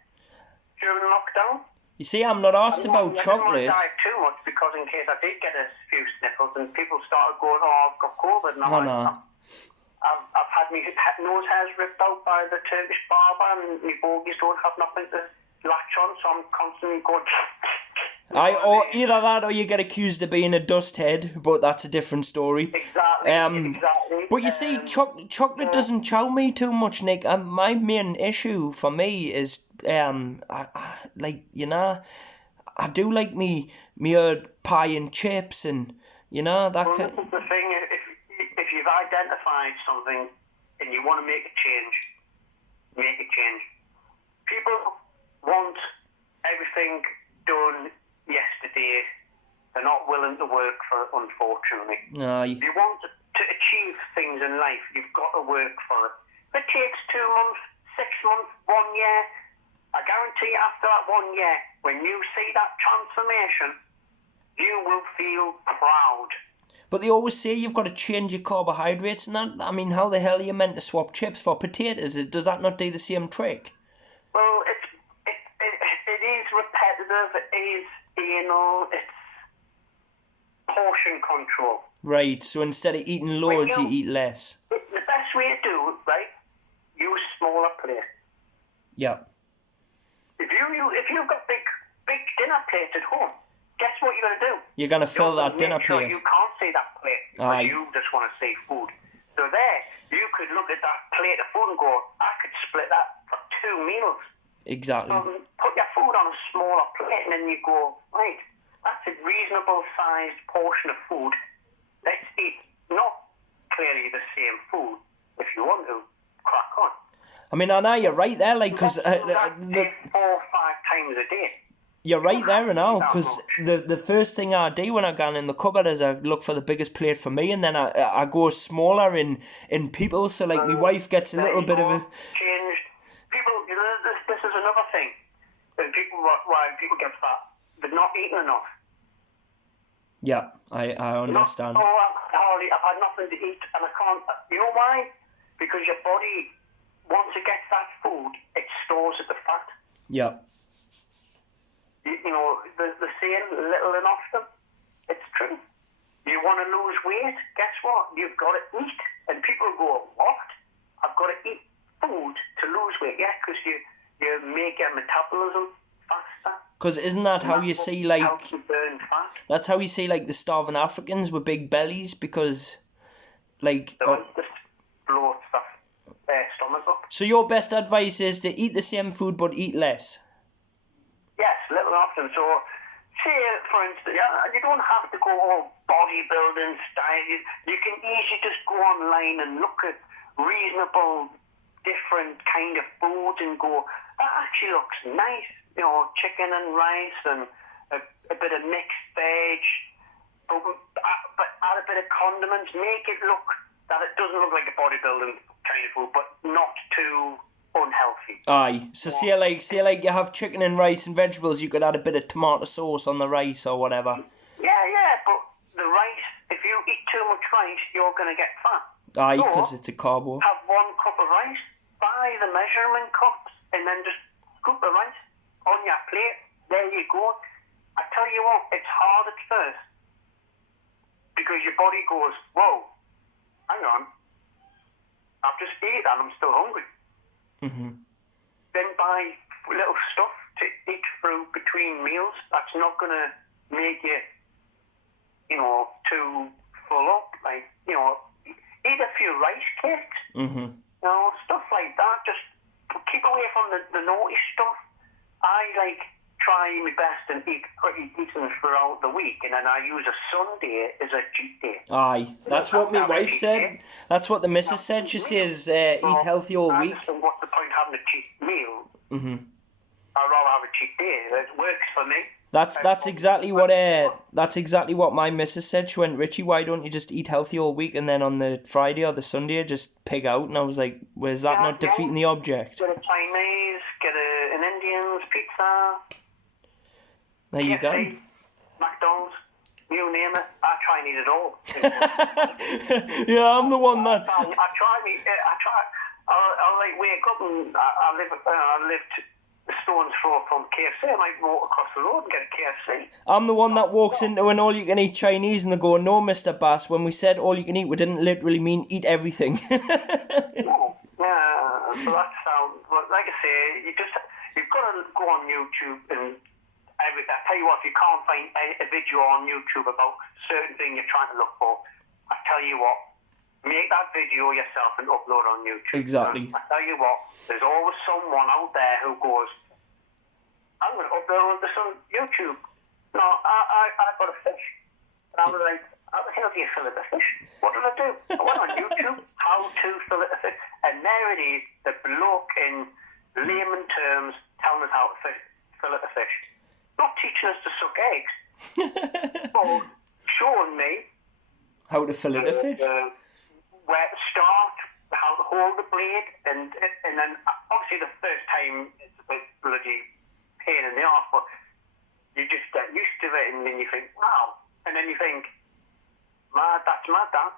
during lockdown. You see, I'm not asked about chocolate. I didn't want to diet too much because in case I did get a few sniffles and people started going, oh, I've got COVID. And I've had my nose hairs ripped out by the Turkish barber, and my bogies don't have nothing to latch on, so I'm constantly going... Or either that or you get accused of being a dust head, but that's a different story. Exactly. But you see, chocolate doesn't chow me too much, Nick. My main issue for me is, I do like me pie and chips and, you know, that kind of... This is the thing, if you've identified something and you want to make a change, make a change. People want everything done yesterday. They're not willing to work for it, unfortunately. If you want to achieve things in life, you've got to work for it. If it takes 2 months, 6 months, 1 year, I guarantee after that 1 year, when you see that transformation, you will feel proud. But they always say you've got to change your carbohydrates and that. I mean, how the hell are you meant to swap chips for potatoes? Does that not do the same trick? Well, it is repetitive, it is anal, it's portion control. Right, so instead of eating loads, you eat less. The best way to do it, right, use smaller plates. Yeah. If you've got big dinner plates at home, guess what you're going to do? You're going to fill that dinner plate. You can't see that plate. because Aye. you just want to see food. So there, you could look at that plate of food and go, I could split that for 2 meals. Exactly. Put your food on a smaller plate and then you go, right, that's a reasonable sized portion of food. Let's eat not clearly the same food. If you want to, crack on. I mean, I know you're right there, like, because 4 or 5 times a day. you're right there and all, because the first thing I do when I go in the cupboard is I look for the biggest plate for me, and then I go smaller in people, so like my wife gets a little bit of a... Changed. People, you know, this is another thing. Why people get fat. They're not eating enough. Yeah, I understand. I've had nothing to eat and I can't. You know why? Because your body, once it gets that food, it stores it the fat. Yeah. You know, the saying, little and often, it's true. You want to lose weight, guess what? You've got to eat. And people go, what? I've got to eat food to lose weight. Yeah, because you make your metabolism faster. Because isn't that how you see, like... Helps you burn fat. That's how you see, like, the starving Africans with big bellies, because, like... They want to blow their stomach up. So your best advice is to eat the same food but eat less? Yes, little and often. So, say, for instance, you don't have to go all bodybuilding style. You can easily just go online and look at reasonable, different kind of foods and go, that actually looks nice. You know, chicken and rice and a bit of mixed veg, but add a bit of condiments. Make it look that it doesn't look like a bodybuilding kind of food, but not too unhealthy. Aye. So say like you have chicken and rice and vegetables, you could add a bit of tomato sauce on the rice or whatever. Yeah, but the rice, if you eat too much rice, you're going to get fat. Aye, because it's a carbo. Have 1 cup of rice, buy the measurement cups, and then just scoop the rice on your plate. There you go. I tell you what, it's hard at first because your body goes, whoa, hang on, I've just eaten and I'm still hungry. Mm-hmm. Then buy little stuff to eat through between meals. That's not going to make you, too full up. Like, eat a few rice cakes. Mm-hmm. Stuff like that. Just keep away from the naughty stuff. I try my best and eat pretty decent throughout the week, and then I use a Sunday as a cheat day. Aye, that's what my wife said. That's what the missus said. She says eat healthy all week. So what's the point of having a cheat meal? Mm-hmm. I'd rather have a cheat day. It works for me. That's exactly what my missus said. She went, Richie, why don't you just eat healthy all week and then on the Friday or the Sunday just pig out? And I was like, was that not defeating the object? Get a Chinese, get an Indian's pizza. There you go. McDonald's, you name it. I try and eat it all. Yeah, I'm the one that... I like wake up and I live a stone's throw from KFC. I might walk across the road and get a KFC. I'm the one that walks into an all-you-can-eat Chinese and they go, no, Mr. Bass, when we said all-you-can-eat, we didn't literally mean eat everything. No. Yeah, so that sounds... Well, like I say, you've got to go on YouTube and... I tell you what, if you can't find a video on YouTube about a certain thing you're trying to look for, I tell you what, make that video yourself and upload on YouTube. Exactly. I tell you what, there's always someone out there who goes, I'm going to upload this on YouTube. No, I've got a fish. And I'm like, how the hell do you fillet a fish? What did I do? I went on YouTube, how to fillet a fish. And there it is, the bloke in layman terms telling us how to fillet a fish. Not teaching us to suck eggs, but showing me how to fillet a fish, where to start, how to hold the blade, and then obviously the first time it's a bit bloody pain in the arse, but you just get used to it, and then you think, wow, and then you think, that's mad, that.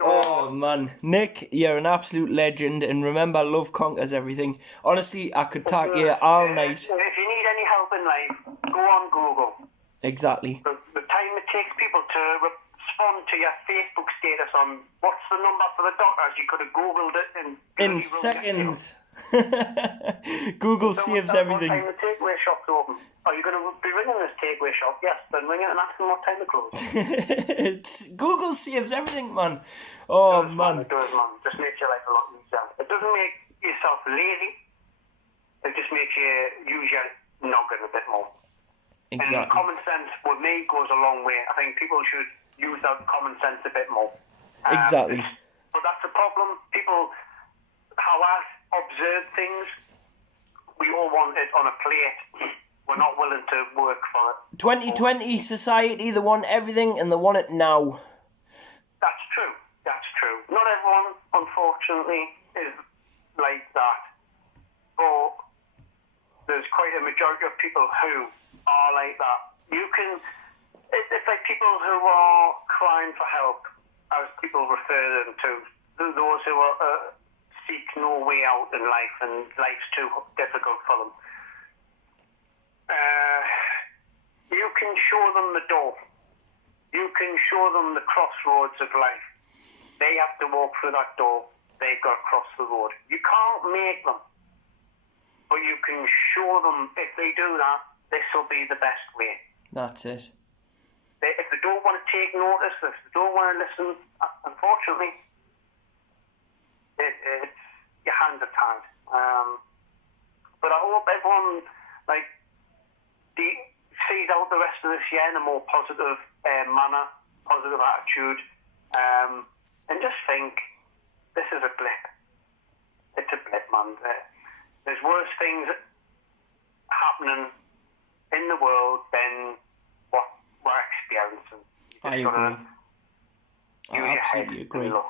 Oh man, Nick, you're an absolute legend, and remember, love conquers everything. Honestly, I could talk you all night. If you need any help in life, go on Google. Exactly. The time it takes people to respond to your Facebook status on what's the number for the doctors, you could have Googled it in seconds. Google saves everything. What time the takeaway shop's open? Are you going to be ringing this takeaway takeaway shop, yes, then ring it and ask them what time to close. Google saves everything, man. Oh, man. It does, man. Just makes your life a lot easier. It doesn't make yourself lazy. It just makes you use your noggin a bit more. Exactly. And common sense, with me, goes a long way. I think people should use that common sense a bit more. Exactly. But that's the problem. People, how I observe things, we all want it on a plate. We're not willing to work for it. 2020 society, they want everything and they want it now. That's true. That's true. Not everyone, unfortunately, is like that. But there's quite a majority of people who are like that. It's like people who are crying for help, as people refer them to. Those who are seek no way out in life and life's too difficult for them. You can show them the door. You can show them the crossroads of life. They have to walk through that door. They've got to cross the road. You can't make them. But you can show them, if they do that, this will be the best way. That's it. If they don't want to take notice, if they don't want to listen, unfortunately, it's your hands are tied. But I hope everyone sees out the rest of this year in a more positive manner, positive attitude, and just think this is a blip. It's a blip, man. There's worse things happening in the world than what we're experiencing. I agree. I absolutely agree. Look.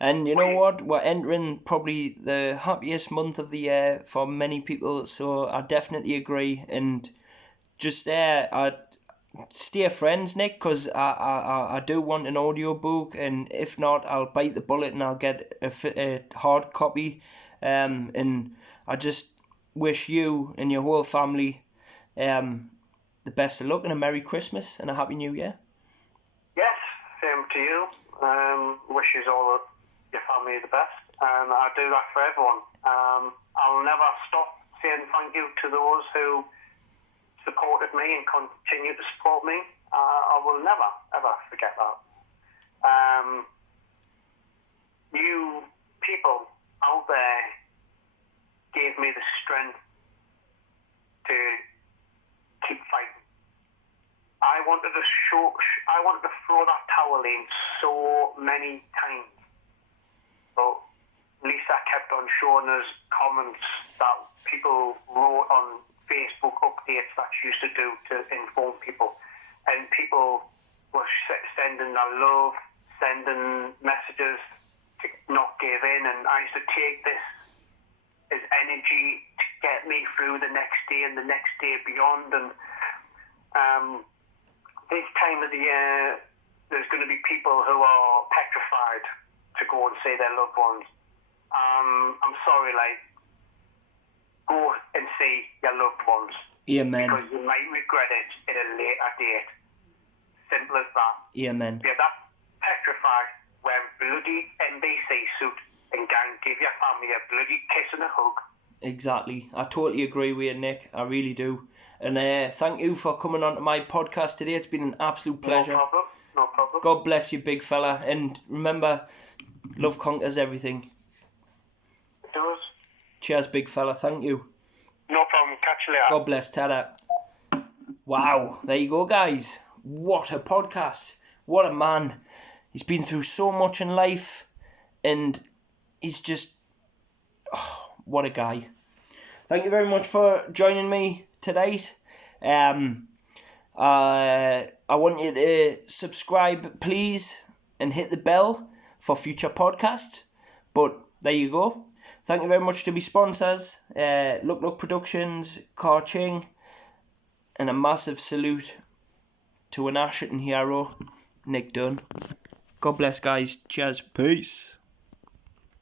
And you know what? We're entering probably the happiest month of the year for many people, so I definitely agree. And just I'd stay friends, Nick, because I do want an audiobook, and if not, I'll bite the bullet and I'll get a hard copy. And I just wish you and your whole family the best of luck and a Merry Christmas and a Happy New Year. Yes, same to you. Wishes all of your family the best, and I do that for everyone. I'll never stop saying thank you to those who supported me and continue to support me. I will never, ever forget that. You people out there gave me the strength to keep fighting. I wanted to throw that towel in so many times, but Lisa kept on showing us comments that people wrote on Facebook updates that she used to do to inform people, and people were sending their love, sending messages to not give in, and I used to take this as energy to get me through the next day and the next day beyond. And this time of the year, there's going to be people who are petrified to go and see their loved ones. I'm sorry, go and see your loved ones. Amen. Because you might regret it at a later date. Simple as that. Amen. If you're that petrified, wear a bloody NBC suit and go and give your family a bloody kiss and a hug. Exactly. I totally agree with you, Nick. I really do. And thank you for coming on to my podcast today. It's been an absolute pleasure. No problem. God bless you, big fella. And remember, love conquers everything. It does. Cheers, big fella. Thank you. No problem. Catch you later. God bless. Ta-da. Wow. There you go, guys. What a podcast. What a man. He's been through so much in life. And he's just... Oh, what a guy. Thank you very much for joining me tonight. I want you to subscribe, please, and hit the bell for future podcasts. But there you go. Thank you very much to my sponsors, Luklukproductions, Ching, and a massive salute to an Asherton hero, Nick Dunn. God bless, guys. Cheers. Peace.